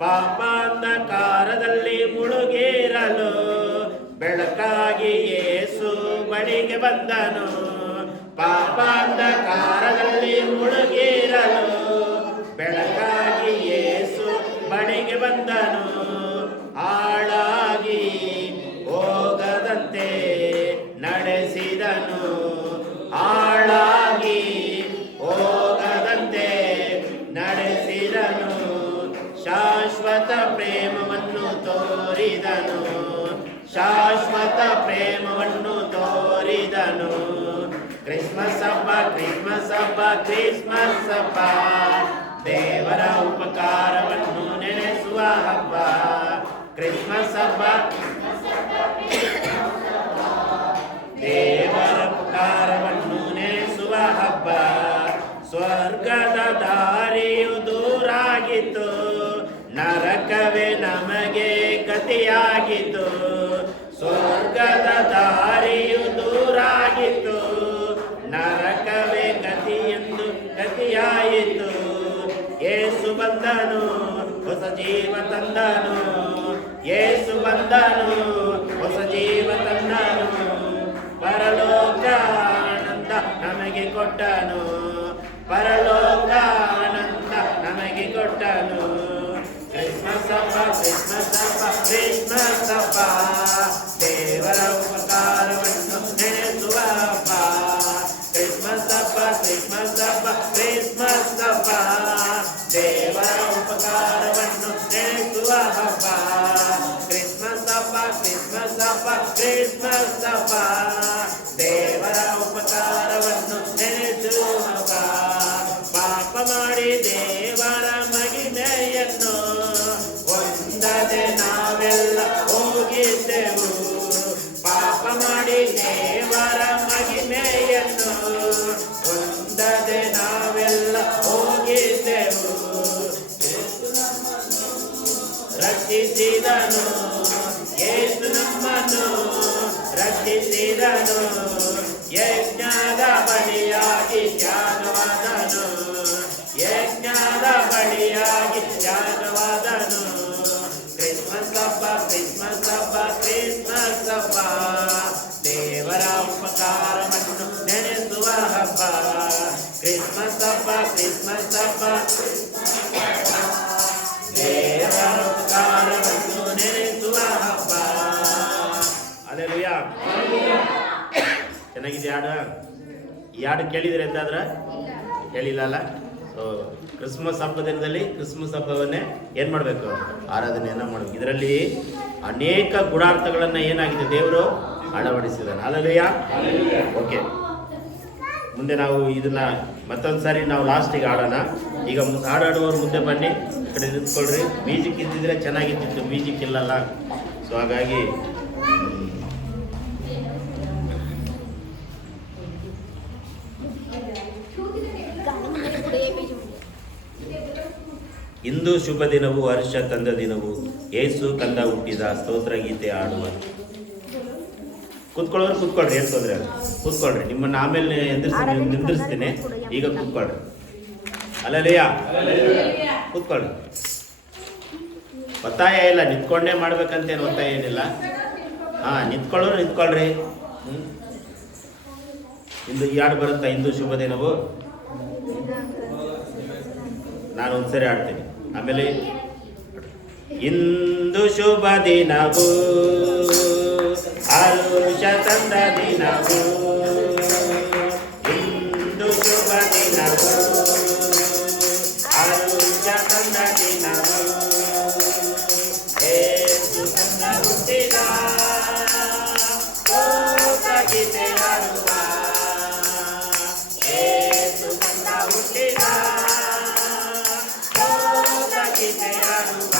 ಪಾಪಾಂಧಕಾರದಲ್ಲಿ ಮುಳುಗಿರಲು ಬೆಳಕಾಗಿ ಯೇಸು ಬಳಿಗೆ ಬಂದನು. ಪಾಪಾಂಧಕಾರದಲ್ಲಿ ಮುಳುಗಿರಲು ಬೆಳಕಾಗಿ ಯೇಸು ಬಳಿಗೆ ಬಂದನು. ಹಾಳಾಗಿ ಹೋಗದಂತೆ ನಡೆಸಿದನು, ಹಾಳಾಗಿ ಹೋಗದಂತೆ ನಡೆಸಿದನು. ಶಾಶ್ವತ ಪ್ರೇಮವನ್ನು ತೋರಿದನು, ಶಾಶ್ವತ ಪ್ರೇಮವನ್ನು ತೋರಿದನು. ಕ್ರಿಸ್ಮಸ್ ಹಬ್ಬ ಕ್ರಿಸ್ಮಸ್ ಹಬ್ಬ ಕ್ರಿಸ್ಮಸ್ ಹಬ್ಬ, ದೇವರ ಉಪಕಾರವನ್ನು ನೆನೆಸುವ ಹಬ್ಬ. ಕ್ರಿಸ್ಮಸ್ ಹಬ್ಬ ದೇವರ ಉಪಕಾರವನ್ನು ನೆನೆಸುವ ಹಬ್ಬ. ಸ್ವರ್ಗದ ದಾರಿಯು ದೂರಾಗಿತ್ತು, ನರಕವೇ ನಮಗೆ ಗತಿಯಾಗಿತ್ತು. ಸ್ವರ್ಗದ ದಾರಿಯು ದೂರಾಗಿತ್ತು, ನರಕವೇ ಗತಿಯೆಂದು ಗತಿಯಾಯಿತು. ಯೇಸು ಬಂದನು, ಹೊಸ ಜೀವ ತಂದನು, ಯೇಸು ಬಂದನು, ಹೊಸ ಜೀವ ತಂದನು. ಪರಲೋಕ ಆನಂದ ನಮಗೆ ಕೊಟ್ಟನು, ಪರಲೋಕ ಆನಂದ ನಮಗೆ ಕೊಟ್ಟನು. ಕ್ರಿಸ್ಮಸ್ ಹಬ್ಬ ಕ್ರಿಸ್ಮಸ್ ಹಬ್ಬ ಕ್ರಿಸ್ಮಸ್ ಹಬ್ಬ, ದೇವರ ಉಪಕಾರವನ್ನು ನೆನೆಸುವ ಹಬ್ಬ. ಕ್ರಿಸ್ಮಸ್ ಹಬ್ಬ ಕ್ರಿಸ್ಮಸ್ ಹಬ್ಬ ಕ್ರಿಸ್ಮಸ್ ಹಬ್ಬ, ದೇವರ ಉಪಕಾರವನ್ನು ನೆನೆಸುವ ಹಬ್ಬ. ಕ್ರಿಸ್ಮಸ್ ಹಬ್ಬ ಕ್ರಿಸ್ಮಸ್ ಹಬ್ಬ ಕ್ರಿಸ್ಮಸ್ ಹಬ್ಬ, ದೇವರ ಉಪಕಾರವನ್ನು ನೆನೆಸುವ ಹಬ್ಬ. ಪಾಪ ಮಾಡಿ ದೇವರ ಮಹಿಮೆಯನ್ನು ಹೊಂದದೆ ನಾವೆಲ್ಲ ಹೋಗಿದ್ದೆವು. ಪಾಪ ಮಾಡಿ ದೇವರ ಮಹಿಮೆಯನ್ನು ಹೊಂದದೆ ನಾವೆಲ್ಲ ಹೋಗಿದ್ದೆವು. ರಕ್ಷಿಸಿದನು ಯೇಸು ನಮ್ಮನ್ನು ರಕ್ಷಿಸಿದನು. ಯಜ್ಞದ ಬಳಿಯಾಗಿ ತ್ಯಾಗವಾದನು, ಯಜ್ಞದ ಬಳಿಯಾಗಿ ತ್ಯಾಗವಾದನು. ಕ್ರಿಸ್ಮಸ್ ಹಬ್ಬ ಕ್ರಿಸ್ಮಸ್ ಹಬ್ಬ ಕ್ರಿಸ್ಮಸ್ ಹಬ್ಬ, ದೇವರ ಉಪಕಾರವನ್ನು ನೆನೆಸುವ ಹಬ್ಬ. ಕ್ರಿಸ್ಮಸ್ ಹಬ್ಬ ಕ್ರಿಸ್ಮಸ್ ಹಬ್ಬ, ದೇವರ ಉಪಕಾರವನ್ನು ನೆನೆಸುವ ಹಬ್ಬ. ಅಲ್ಲೆಲೂಯಾ. ಚೆನ್ನಾಗಿದೆ ಹಾಡು. ಈ ಹಾಡು ಕೇಳಿದ್ರೆ ಎಂತಾದ್ರೆ ಕೇಳಿಲ್ಲ. ಸೊ ಕ್ರಿಸ್ಮಸ್ ಹಬ್ಬದ ದಿನದಲ್ಲಿ ಕ್ರಿಸ್ಮಸ್ ಹಬ್ಬವನ್ನೇ ಏನು ಮಾಡಬೇಕು, ಆರಾಧನೆಯನ್ನು ಮಾಡಬೇಕು. ಇದರಲ್ಲಿ ಅನೇಕ ಗುಣಾರ್ಥಗಳನ್ನು ಏನಾಗಿದೆ ದೇವರು ಅಳವಡಿಸಿದ್ದಾನೆ. ಅಲ್ಲೆಲೂಯಾ. ಓಕೆ, ಮುಂದೆ ನಾವು ಇದನ್ನ ಮತ್ತೊಂದು ಸಾರಿ ನಾವು ಲಾಸ್ಟಿಗೆ ಆಡೋಣ. ಈಗ ಹಾಡಾಡುವವರು ಮುಂದೆ ಬನ್ನಿ, ಈ ಕಡೆ ನಿಂತ್ಕೊಳ್ರಿ. ಮ್ಯೂಸಿಕ್ ಇದ್ದಿದ್ರೆ ಚೆನ್ನಾಗಿದ್ದಿತ್ತು, ಮ್ಯೂಸಿಕ್ ಇಲ್ಲಲ್ಲ. ಸೊ ಹಾಗಾಗಿ ಇಂದು ಶುಭ ದಿನವು, ಹರ್ಷ ತಂದ ದಿನವು, ಯೇಸು ಕಂದ ಹುಟ್ಟಿದ, ಸ್ತೋತ್ರ ಗೀತೆ ಆಡುವ. ಕೂತ್ಕೊಳ್ಳೋರು ಕೂತ್ಕೊಳ್ರಿ, ಏನು ತೊಂದರೆ ಅಲ್ಲ, ಕೂತ್ಕೊಳ್ರಿ. ನಿಮ್ಮನ್ನು ಆಮೇಲೆ ನಿಂದಿರಿಸ್ತೀನಿ, ಈಗ ಕೂತ್ಕೊಳ್ರಿ. ಅಲ್ಲಯ್ಯ, ಕೂತ್ಕೊಳ್ರಿ. ಒತ್ತಾಯ ಇಲ್ಲ, ನಿಂತ್ಕೊಂಡೇ ಮಾಡ್ಬೇಕಂತೇನು ಒತ್ತಾಯ ಏನಿಲ್ಲ. ನಿಂತ್ಕೊಳ್ಳೋರು ನಿಂತ್ಕೊಳ್ರಿ. ಇಂದು ಈ ಹಾಡು ಬರುತ್ತಾ? ಇಂದು ಶುಭ ದಿನವು ನಾನು ಒಂದ್ಸರಿ ಆಡ್ತೀನಿ, ಆಮೇಲೆ ಇಂದು ಶುಭ ದಿನವು ಹರುಷ ತಂದ ದಿನವು, ಇಂದು ಶುಭ ದಿನವು ಹರುಷ ತಂದ ದಿನವು, ಏಸು ತಂದ ಹುಟ್ಟಿದ ಗೀತೆ ಹಾಡುವ, ಏಸು ತಂದ ಹುಟ್ಟಿದ ಗೀತೆ ಹಾಡುವ.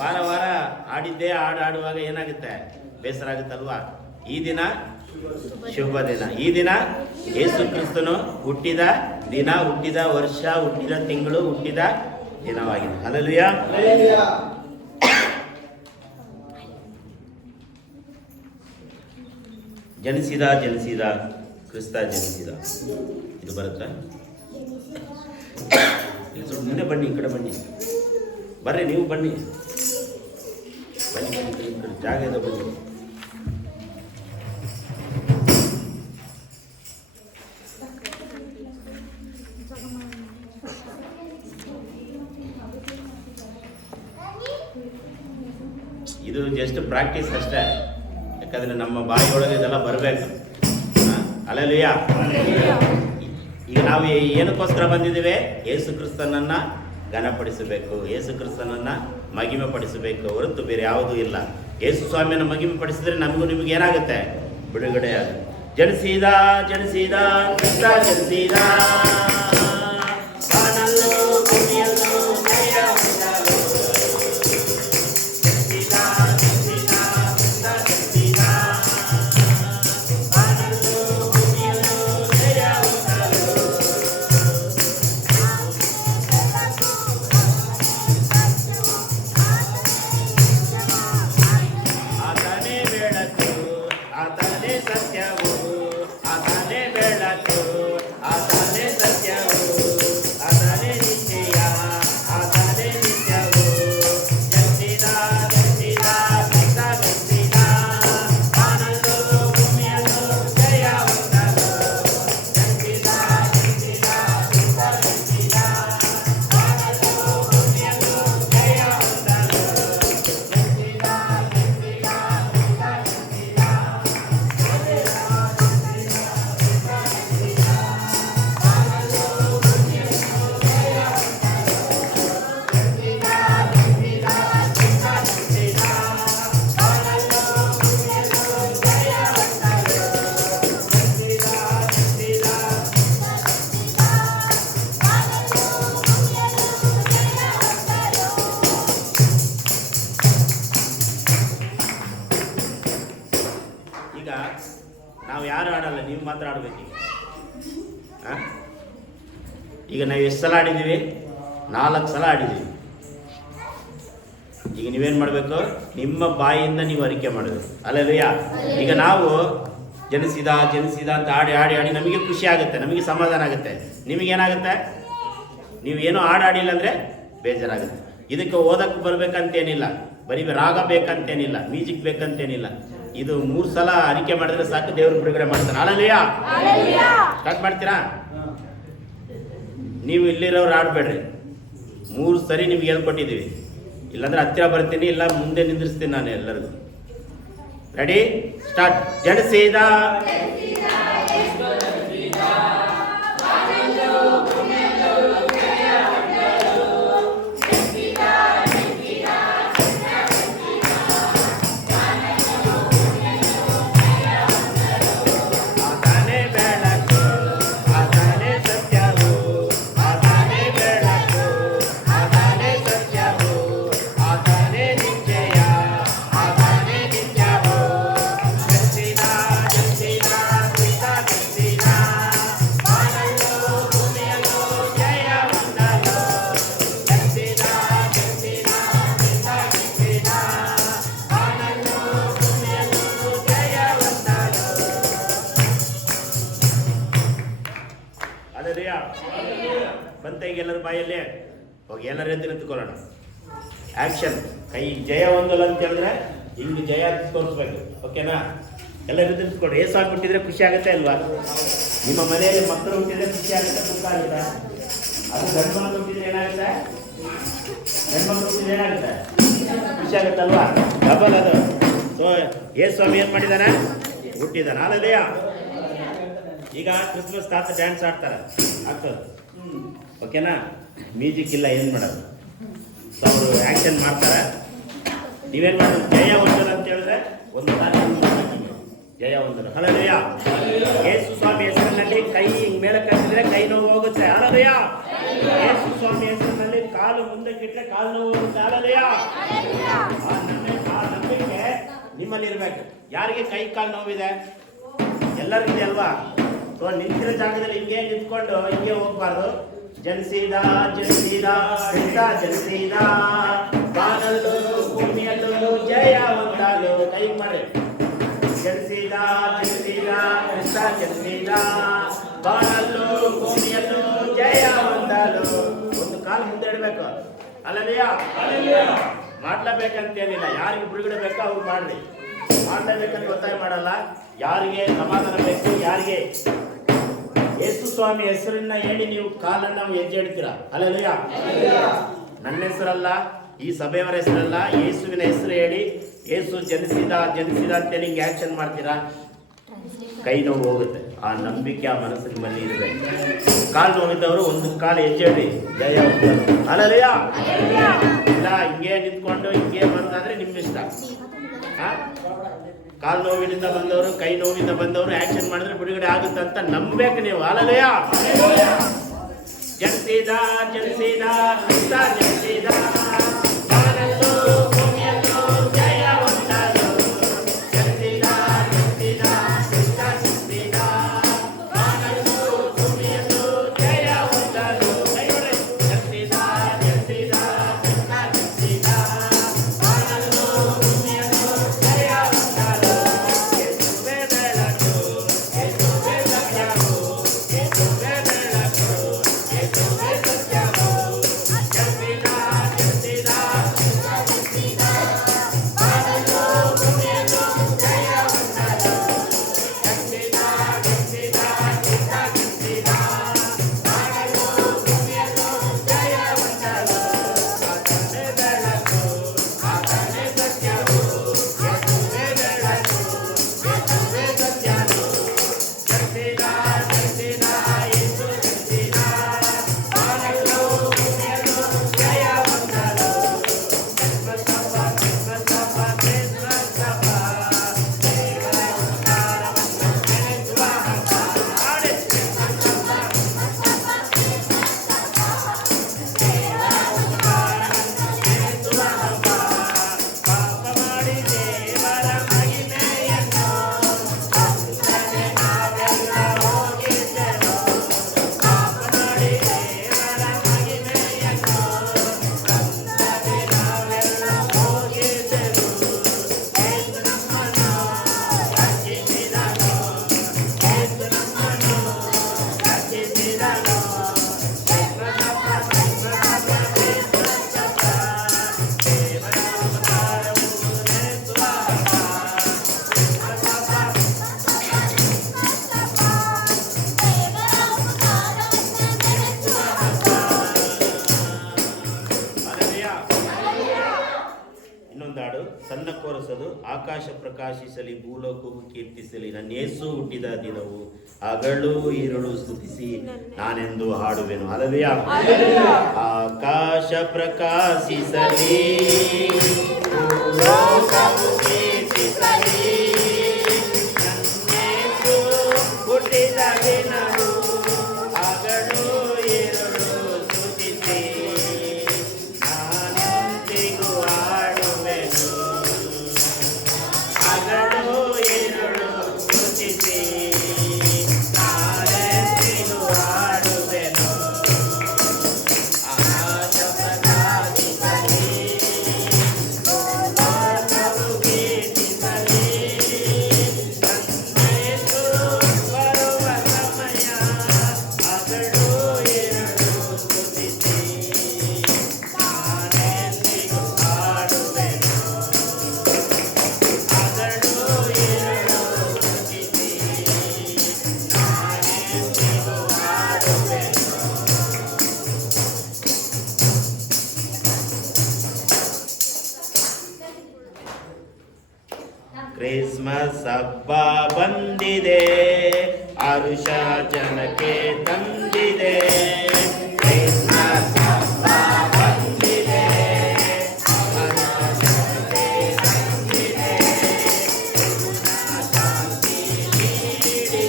ವಾರ ವಾರ ಆಡಿದ್ದೇ ಆಡುವಾಗ ಏನಾಗುತ್ತೆ? ಬೇಸರ ಆಗುತ್ತಲ್ವಾ? ಈ ದಿನ ಶುಭ ದಿನ. ಈ ದಿನ ಯೇಸು ಕ್ರಿಸ್ತನು ಹುಟ್ಟಿದ ದಿನ, ಹುಟ್ಟಿದ ವರ್ಷ, ಹುಟ್ಟಿದ ತಿಂಗಳು, ಹುಟ್ಟಿದ ದಿನವಾಗಿದೆ. ಹಲ್ಲೆಲೂಯಾ. ಜನಿಸಿದ ಕ್ರಿಸ್ತ ಜನಿಸಿದ. ಇದು ಬರುತ್ತಾ? ಮುಂದೆ ಬನ್ನಿ, ಈ ಕಡೆ ಬನ್ನಿ, ಬರ್ರಿ, ನೀವು ಬನ್ನಿ, ಬನ್ನಿ, ಜಾಗ ಇದೆ, ಬನ್ನಿ. ಇದು ಜಸ್ಟ್ ಪ್ರಾಕ್ಟೀಸ್ ಅಷ್ಟೇ, ಯಾಕಂದ್ರೆ ನಮ್ಮ ಬಾಯಿಯೊಳಗೆ ಇದೆಲ್ಲ ಬರಬೇಕು. ಹಲ್ಲೆಲೂಯಾ. ಈಗ ನಾವು ಏನಕ್ಕೋಸ್ಕರ ಬಂದಿದ್ದೇವೆ? ಯೇಸು ಕ್ರಿಸ್ತನನ್ನ ಘನಪಡಿಸಬೇಕು, ಯೇಸು ಕ್ರಿಸ್ತನನ್ನ ಮಹಿಮೆ ಪಡಿಸಬೇಕು, ಹೊರತು ಬೇರೆ ಯಾವುದೂ ಇಲ್ಲ. ಯೇಸು ಸ್ವಾಮಿಯನ್ನು ಮಹಿಮೆ ಪಡಿಸಿದ್ರೆ ನಮಗೂ ನಿಮಗೆ ಏನಾಗುತ್ತೆ? ಬಿಡುಗಡೆ ಆಗುತ್ತೆ. ಜನಿಸಿದ ಕ್ರಿಸ್ತ ಜನಿಸಿದ, ಬಾನಲ್ಲೂ ಭೂಮಿಯಲ್ಲೂ ಧೈರ್ಯ ಹೊಂದಲು, ಸತ್ಯವು, ಆತನೇ ಬೆಳಕು, ಆತನೇ ಸತ್ಯವು, ಆತನೇ ನಿತ್ಯ, ಆತನೇ ನಿತ್ಯವು. ಜನಿಸಿದ ಜನಿಸಿದ ಕ್ರಿಸ್ತ ಜನಿಸಿದ, ಬಾನಲ್ಲೂ ಭೂಮಿಯಲ್ಲೂ ಜಯ ಹೊಂದಲು. ಜನಿಸಿದ ಜನಿಸಿದ ಕ್ರಿಸ್ತ ಜನಿಸಿದ, ಬಾನಲ್ಲೂ ಭೂಮಿಯಲ್ಲೂ ಜಯ ಹೊಂದಲು. ಜನಿಸಿದ ಜನಿಸಿದ ಕ್ರಿಸ್ತ ಜನಿಸಿದ. ಈಗ ನಾವು ಯಾರು ಆಡಲ್ಲ, ನೀವು ಮಾತ್ರ ಆಡ್ಬೇಕೀಗ. ಈಗ ನಾವು ಎಷ್ಟು ಸಲ ಆಡಿದ್ದೀವಿ? 4 ಸಲ ಆಡಿದ್ದೀವಿ. ಈಗ ನೀವೇನು ಮಾಡಬೇಕು? ನಿಮ್ಮ ಬಾಯಿಯಿಂದ ನೀವು ಅರಿಕೆ ಮಾಡಬೇಕು. ಅಲ್ಲಯ್ಯ, ಈಗ ನಾವು ಜನಿಸಿದ ಜನಿಸಿದ ಅಂತ ಆಡಿ ಆಡಿ ಆಡಿ ನಮಗೆ ಖುಷಿ ಆಗುತ್ತೆ, ನಮಗೆ ಸಮಾಧಾನ ಆಗುತ್ತೆ. ನಿಮಗೇನಾಗುತ್ತೆ? ನೀವು ಏನೋ ಆಡಿಲ್ಲ ಅಂದರೆ ಬೇಜಾರಾಗುತ್ತೆ. ಇದಕ್ಕೆ ಓದಕ್ಕೆ ಬರ್ಬೇಕಂತೇನಿಲ್ಲ, ಬರೀ ರಾಗ ಬೇಕಂತೇನಿಲ್ಲ, ಮ್ಯೂಸಿಕ್ ಬೇಕಂತೇನಿಲ್ಲ. ಇದು 3 ಸಲ ಅರಿಕೆ ಮಾಡಿದ್ರೆ ಸಾಕು, ದೇವ್ರ ಬಿಡುಗಡೆ ಮಾಡ್ತಾನೆ. ಅಲ್ಲಯ್ಯ, ಸ್ಟಾರ್ಟ್ ಮಾಡ್ತೀರಾ? ನೀವು ಇಲ್ಲಿರೋರು ಆಡಬೇಡ್ರಿ, 3 ಸರಿ ನಿಮ್ಗೆ ಹೇಳ್ಕೊಟ್ಟಿದ್ದೀವಿ. ಇಲ್ಲಾಂದ್ರೆ ಹತ್ತಿರ ಬರ್ತೀನಿ, ಇಲ್ಲ ಮುಂದೆ ನಿಂದಿರ್ಸ್ತೀನಿ ನಾನು ಎಲ್ಲರಿಗೂ. Ready, start. ಜನಿಸಿದ ಆತನೇ ಬೆಳಕು, ಆತನೇ ಸತ್ಯವು, ಆತನೇ ಬೆಳಕು, ಆತನೇ ಸತ್ಯವು, ಆತನೇ ನಿಶ್ಚಯ, ಆತನೇ ನಿತ್ಯವು. ಜನಿಸಿದ ಜನಿಸಿದ ಕ್ರಿಸ್ತ ಜನಿಸಿದ, ಬಾನಲ್ಲೂ ಭೂಮಿಯಲ್ಲೂ ಜಯ ಹೊಂದಲು. ಜನಿಸಿದ ಜನಿಸಿದ ಕ್ರಿಸ್ತ ಜನಿಸಿದ, ಬಾನಲ್ಲೂ ಭೂಮಿಯಲ್ಲೂ ಜಯ ಹೊಂದಲು. ಅಲ್ಲಯ್ಯ, ಬಂತ ಈಗ ಎಲ್ಲರ ಬಾಯಲ್ಲಿ? ಹೋಗಿ ಎಲ್ಲರ ಎದ್ದು ನಿಂತ್ಕೊಳ್ಳೋಣ. ಆಕ್ಷನ್. ಕೈ ಜಯ ಹೊಂದಲು ಅಂತ ಹೇಳಿದ್ರೆ ಹಿಂಗೆ ಜಯ ತೋರಿಸ್ಬೇಕು. ಓಕೆನಾ? ಎಲ್ಲರ ಎದ್ದು ನಿಂತ್ಕೊಳ್ಳಿ. ಏಸು ಆಗ್ಬಿಟ್ಟಿದ್ರೆ ಖುಷಿ ಆಗುತ್ತೆ ಅಲ್ವಾ? ನಿಮ್ಮ ಮನೆಯಲ್ಲಿ ಮಕ್ಕಳು ಹುಟ್ಟಿದ್ರೆ ಖುಷಿ ಆಗುತ್ತೆ, ದುಃಖ ಆಗುತ್ತೆ? ಅದು ಗಂಡು ಮಕ್ಕಳು ಹುಟ್ಟಿದ್ರೆ ಏನಾಗುತ್ತೆ? ಗಂಡು ಮಕ್ಕಳು ಹುಟ್ಟಿದ್ರೆ ಏನಾಗುತ್ತೆ? ಖುಷಿ ಆಗುತ್ತಲ್ವಾ? ಡಬಲ್ ಅದು. ಸೊ ಏಸು ಸ್ವಾಮಿ ಏನು ಮಾಡಿದಾನೆ? ಹುಟ್ಟಿದಾನೆ. ಅಲ್ಲಯ್ಯ, ಈಗ ಕ್ರಿಸ್ಮಸ್ ತಾತ ಡ್ಯಾನ್ಸ್ ಆಡ್ತಾರೆ, ಆಗ್ತದೆ. ಓಕೆನಾ? ಮ್ಯೂಸಿಕ್ ಇಲ್ಲ, ಏನು ಮಾಡೋದು? ಸೊ ಅವರು ಆ್ಯಕ್ಷನ್ ಮಾಡ್ತಾರೆ. ನೀವೇನು ಮಾಡೋದು? ಜಯ ಹೊಂದಲು ಅಂತ ಹೇಳಿದ್ರೆ ಒಂದು ಕಾಲ ಜಯ ಹೊಂದಲು. ಹಲಲಯ್ಯ, ಯೇಸು ಸ್ವಾಮಿ ಹೆಸರಿನಲ್ಲಿ ಕೈ ಹಿಂಗೆ ಮೇಲೆ ಕಟ್ಟಿದ್ರೆ ಕೈ ನೋವು ಹೋಗುತ್ತೆ. ಹಲಲಯ್ಯ, ಯೇಸು ಸ್ವಾಮಿ ಹೆಸರಿನಲ್ಲಿ ಕಾಲು ಮುಂದಕ್ಕೆ ಇಟ್ಟರೆ ಕಾಲು ನೋವು ಹೋಗುತ್ತೆ. ಹಲಲಯ್ಯ, ಆ ನಂಬಿಕೆ ನಿಮ್ಮಲ್ಲಿ ಇರಬೇಕು. ಯಾರಿಗೆ ಕೈ ಕಾಲು ನೋವಿದೆ? ಎಲ್ಲರಿಗಿದೆ ಅಲ್ವಾ? ಸೊ ನಿಂತಿರೋ ಜಾಗದಲ್ಲಿ ಹಿಂಗೆ ನಿಂತ್ಕೊಂಡು ಹಿಂಗೆ ಹೋಗ್ಬಾರ್ದು. ಜನಿಸಿದ ಜನಿಸಿದ ಕ್ರಿಸ್ತ ಜನಿಸಿದ, ಬಾನಲ್ಲೂ ಭೂಮಿಯಲ್ಲೂ ಜಯ ಹೊಂದಲು. ಕೈ ಮಾಡಿ. ಜನಿಸಿದ ಜನಿಸಿದ ಕ್ರಿಸ್ತ ಜನಿಸಿದ, ಬಾನಲ್ಲೂ ಭೂಮಿಯಲ್ಲೂ ಜಯ ಹೊಂದಲು. ಒಂದು ಕಾಲು ಮುಂದೆ ಇಡಬೇಕು. ಅಲ್ಲಯ್ಯ, ಮಾಡ್ಲೇಬೇಕಂತೇನಿಲ್ಲ. ಯಾರಿಗೆ ಬಿಡುಗಡೆ ಬೇಕೋ ಅವ್ರು ಮಾಡ್ರಿ. ಮಾಡಲೇಬೇಕಂತ ಒತ್ತಾಯ ಮಾಡಲ್ಲ. ಯಾರಿಗೆ ಸಮಾಧಾನ ಬೇಕು, ಯಾರಿಗೆ ಯೇಸು ಸ್ವಾಮಿ ಹೆಸರನ್ನ ಹೇಳಿ ನೀವು ಕಾಲನ್ನು ಹೆಜ್ಜೆ ಇಡ್ತೀರಾ. ಅಲ್ಲಯ್ಯ, ನನ್ನ ಹೆಸರಲ್ಲ, ಈ ಸಭೆಯವರ ಹೆಸರಲ್ಲ, ಯೇಸುವಿನ ಹೆಸರು ಹೇಳಿ ಯೇಸು ಜನಿಸಿದ ಜನಿಸಿದ ಅಂತೇಳಿ ಹಿಂಗೆ ಆ್ಯಕ್ಷನ್ ಮಾಡ್ತೀರಾ, ಕೈ ನೋವು ಹೋಗುತ್ತೆ. ಆ ನಂಬಿಕೆ ಆ ಮನಸ್ಸು ನಿಮ್ಮಲ್ಲಿ ಇರಬೇಕು. ಕಾಲು ನೋವಿದ್ದವರು ಒಂದು ಕಾಲು ಹೆಜ್ಜೆ ಇಡಿ, ಜಯ ಹೋಗ್ತಾರೆ. ಅಲ್ಲಯ್ಯ, ಇಲ್ಲ ಹಿಂಗೆ ನಿಂತ್ಕೊಂಡು ಹಿಂಗೆ ಬಂದಾದ್ರೆ ನಿಮ್ಮ ಇಷ್ಟ. ಕಾಲು ನೋವಿನಿಂದ ಬಂದವರು, ಕೈ ನೋವಿನಿಂದ ಬಂದವರು ಆಕ್ಷನ್ ಮಾಡಿದ್ರೆ ಬಿಡುಗಡೆ ಆಗುತ್ತೆ ಅಂತ ನಂಬಬೇಕು ನೀವು. ಅಲ್ಲಯ್ಯ, ಜನಿಸಿದ ಜನಿಸಿದ ಕ್ರಿಸ್ತ ಜನಿಸಿದ, ಬಾನಲ್ಲೂ ಭೂಮಿಯಲ್ಲೂ ಜಯ ಹೊಂದಲು. ಜನಿಸಿದ ಜನಿಸಿದ ಕ್ರಿಸ್ತ ಜನಿಸಿದ, ಬಾನಲ್ಲೂ ಭೂಮಿಯಲ್ಲೂ ಜಯ ಹೊಂದಲು. ಜನಿಸಿದ ಜನಿಸಿದ ಕ್ರಿಸ್ತ ಜನಿಸಿದ, ಬಾನಲ್ಲೂ ಭೂಮಿಯಲ್ಲೂ ಜಯ ಹೊಂದಲು. ಯೇಸುವೇ ಬೆಳಕು, ಆಕಾಶ ಪ್ರಕಾಶಿಸಲಿ, ಭೂಲೋಕವು ಕೀರ್ತಿಸಲಿ. ನನ್ನ ಯೇಸು ಹುಟ್ಟಿದ ದಿನವು ಹಗಲು ಈರುಳು ಸ್ತುತಿಸಿ ನಾನೆಂದು ಹಾಡುವೆನು. ಹಲ್ಲೆಲೂಯಾ. ಆಕಾಶ ಪ್ರಕಾಶಿಸಲಿ, ಭೂಲೋಕವು ಕೀರ್ತಿಸಲಿ, ನನ್ನ ಯೇಸು ಹುಟ್ಟಿದ ದಿನವು ಹಗಲು ಈರುಳು ಸ್ತುತಿಸಿ ನಾನೆಂದಿಗೂ ಹಾಡುವೆನು. ಹಗಲು ಈರುಳು ಸ್ತುತಿಸಿ ನಾನೆಂದಿಗೂ ಹಾಡುವೆನು. ಆಕಾಶ ಪ್ರಕಾಶಿಸಲಿ, ಭೂಲೋಕವು ಕೀರ್ತಿಸಲಿ, ನನ್ನ ಯೇಸು ಬರುವ ಸಮಯ ಹಗಲು ಈರುಳು ಸ್ತುತಿಸಿ ನಾನೆಂದಿಗೂ ಹಾಡುವೆನು. ಹಗಲು ಈರುಳು ಸ್ತುತಿಸಿ ನಾನೆಂದಿಗೂ ಹಾಡುವೆನು. ಕ್ರಿಸ್ಮಸ್ ಹಬ್ಬ ಬಂದಿದೆ, ಹರುಷ ಜನಕ್ಕೆ ತಂದಿದೆ. ಕ್ರಿಸ್ಮಸ್ ಹಬ್ಬ ಬಂದಿದೆ, ಹರುಷ ಜನಕ್ಕೆ ತಂದಿದೆ. ಶಾಂತಿ ನೀಡಿದೆ.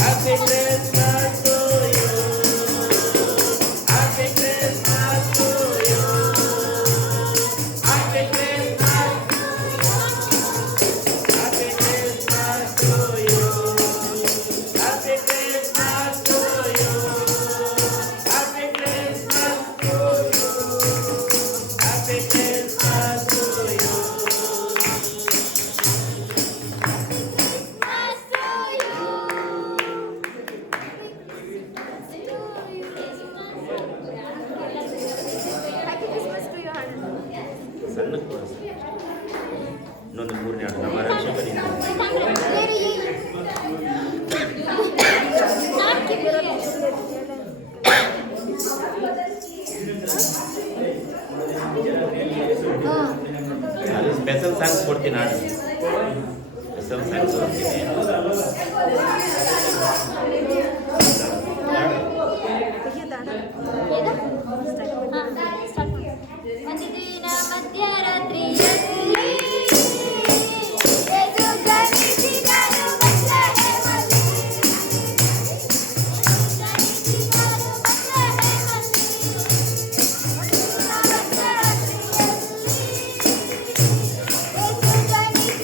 Happy Christmas to you. Happy Christmas to you. Happy Christmas. Happy Christmas to you. Happy Christmas to you. Happy Christmas to you. Happy Christmas to you. ಸಣ್ಣ ಕೋರ್ಸ್. ಇನ್ನೊಂದು ಮೂರನೇ ಹಾಡು ನಮ್ಮ ರಕ್ಷಕನಿಂದ. ಅದು ಸ್ಪೆಷಲ್ ಸಾಂಗ್ಸ್ ಕೊಡ್ತೀನಿ ಹಾಡು. ಸ್ಪೆಷಲ್ ಸಾಂಗ್ಸ್ ಕೊಡ್ತೀನಿ. ಒಂದು ದಿನ ಮಧ್ಯರಾತ್ರಿಯಲ್ಲಿ ಯೇಸು ಜನಿಸಿದನು ಬೆತ್ಲೆಹೇಮಲ್ಲಿ. ಜನಿಸಿದನು ಬೆತ್ಲೆಹೇಮಲ್ಲಿ. ಒಂದು ದಿನ ಮಧ್ಯರಾತ್ರಿಯಲ್ಲಿ ಯೇಸು ಜನಿಸಿದನು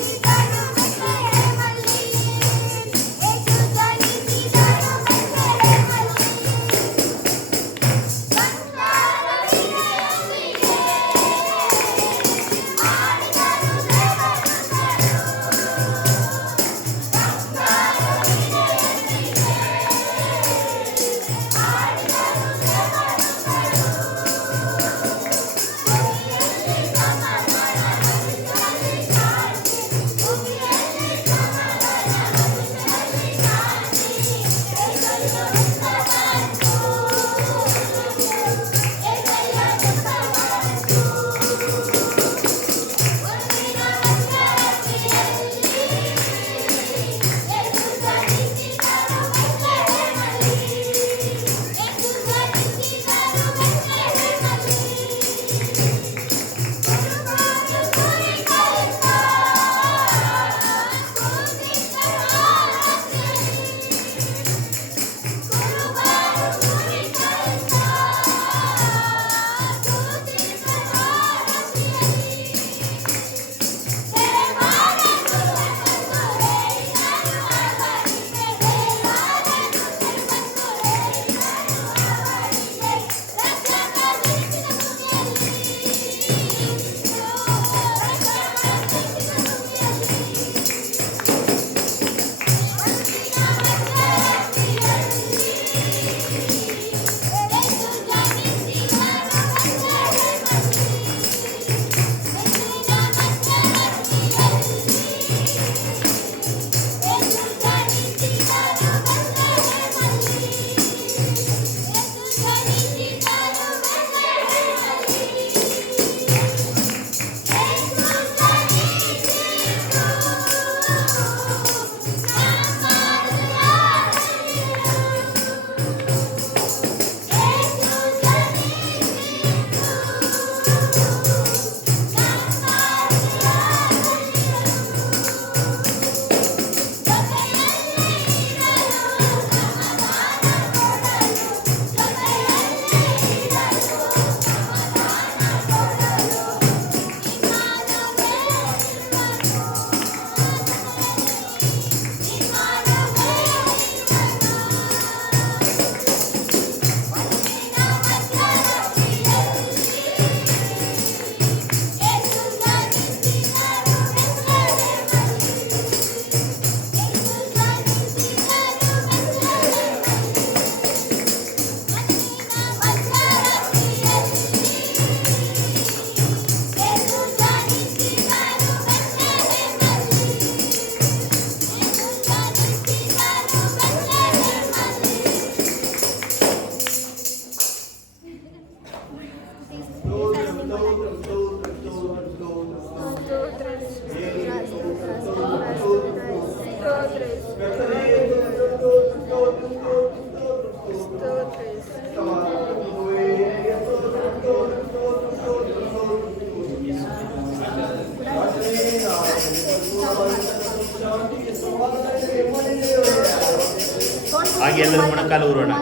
ಹಾಗೆ ಎಲ್ಲರೂ ಮೊಣಕಾಲು ಊರೋಣ.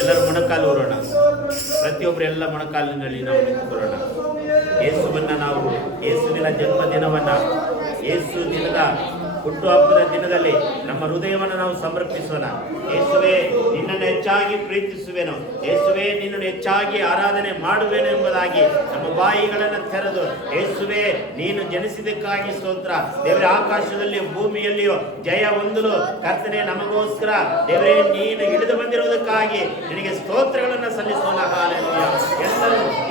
ಎಲ್ಲರೂ ಮೊಣಕಾಲು ಊರೋಣ. ಪ್ರತಿಯೊಬ್ಬರು ಎಲ್ಲ ಮೊಣಕಾಲಿನಲ್ಲಿ ನಾವು ನಿಂತುಕೊಳ್ಳೋಣ. ಯೇಸುವನ್ನ ನಾವು ಯೇಸುವಿನ ಜನ್ಮದಿನವನ್ನ, ಯೇಸು ದಿನದ ಹುಟ್ಟುಹಬ್ಬದ ದಿನದಲ್ಲಿ ನಮ್ಮ ಹೃದಯವನ್ನು ನಾವು ಸಮರ್ಪಿಸೋಣ. ಯೇಸುವೆ, ನಿನ್ನನ್ನು ಹೆಚ್ಚಾಗಿ ಪ್ರೀತಿಸುವೆನು, ಯೇಸುವೆ ನಿನ್ನನ್ನು ಹೆಚ್ಚಾಗಿ ಆರಾಧನೆ ಮಾಡುವೆನು ಎಂಬುದಾಗಿ ನಮ್ಮ ಬಾಯಿಗಳನ್ನು ತೆರೆದು, ಯೇಸುವೆ ನೀನು ಜನಿಸಿದ್ದಕ್ಕಾಗಿ ಸ್ತೋತ್ರ ದೇವರೇ, ಆಕಾಶದಲ್ಲಿಯೂ ಭೂಮಿಯಲ್ಲಿಯೂ ಜಯ ಹೊಂದಲು ಕರ್ತನೆ ನಮಗೋಸ್ಕರ ದೇವರೇ ನೀನು ಇಳಿದು ಬಂದಿರುವುದಕ್ಕಾಗಿ ನಿನಗೆ ಸ್ತೋತ್ರಗಳನ್ನು ಸಲ್ಲಿಸೋಣ. ಹಾಲೆಲೂಯ.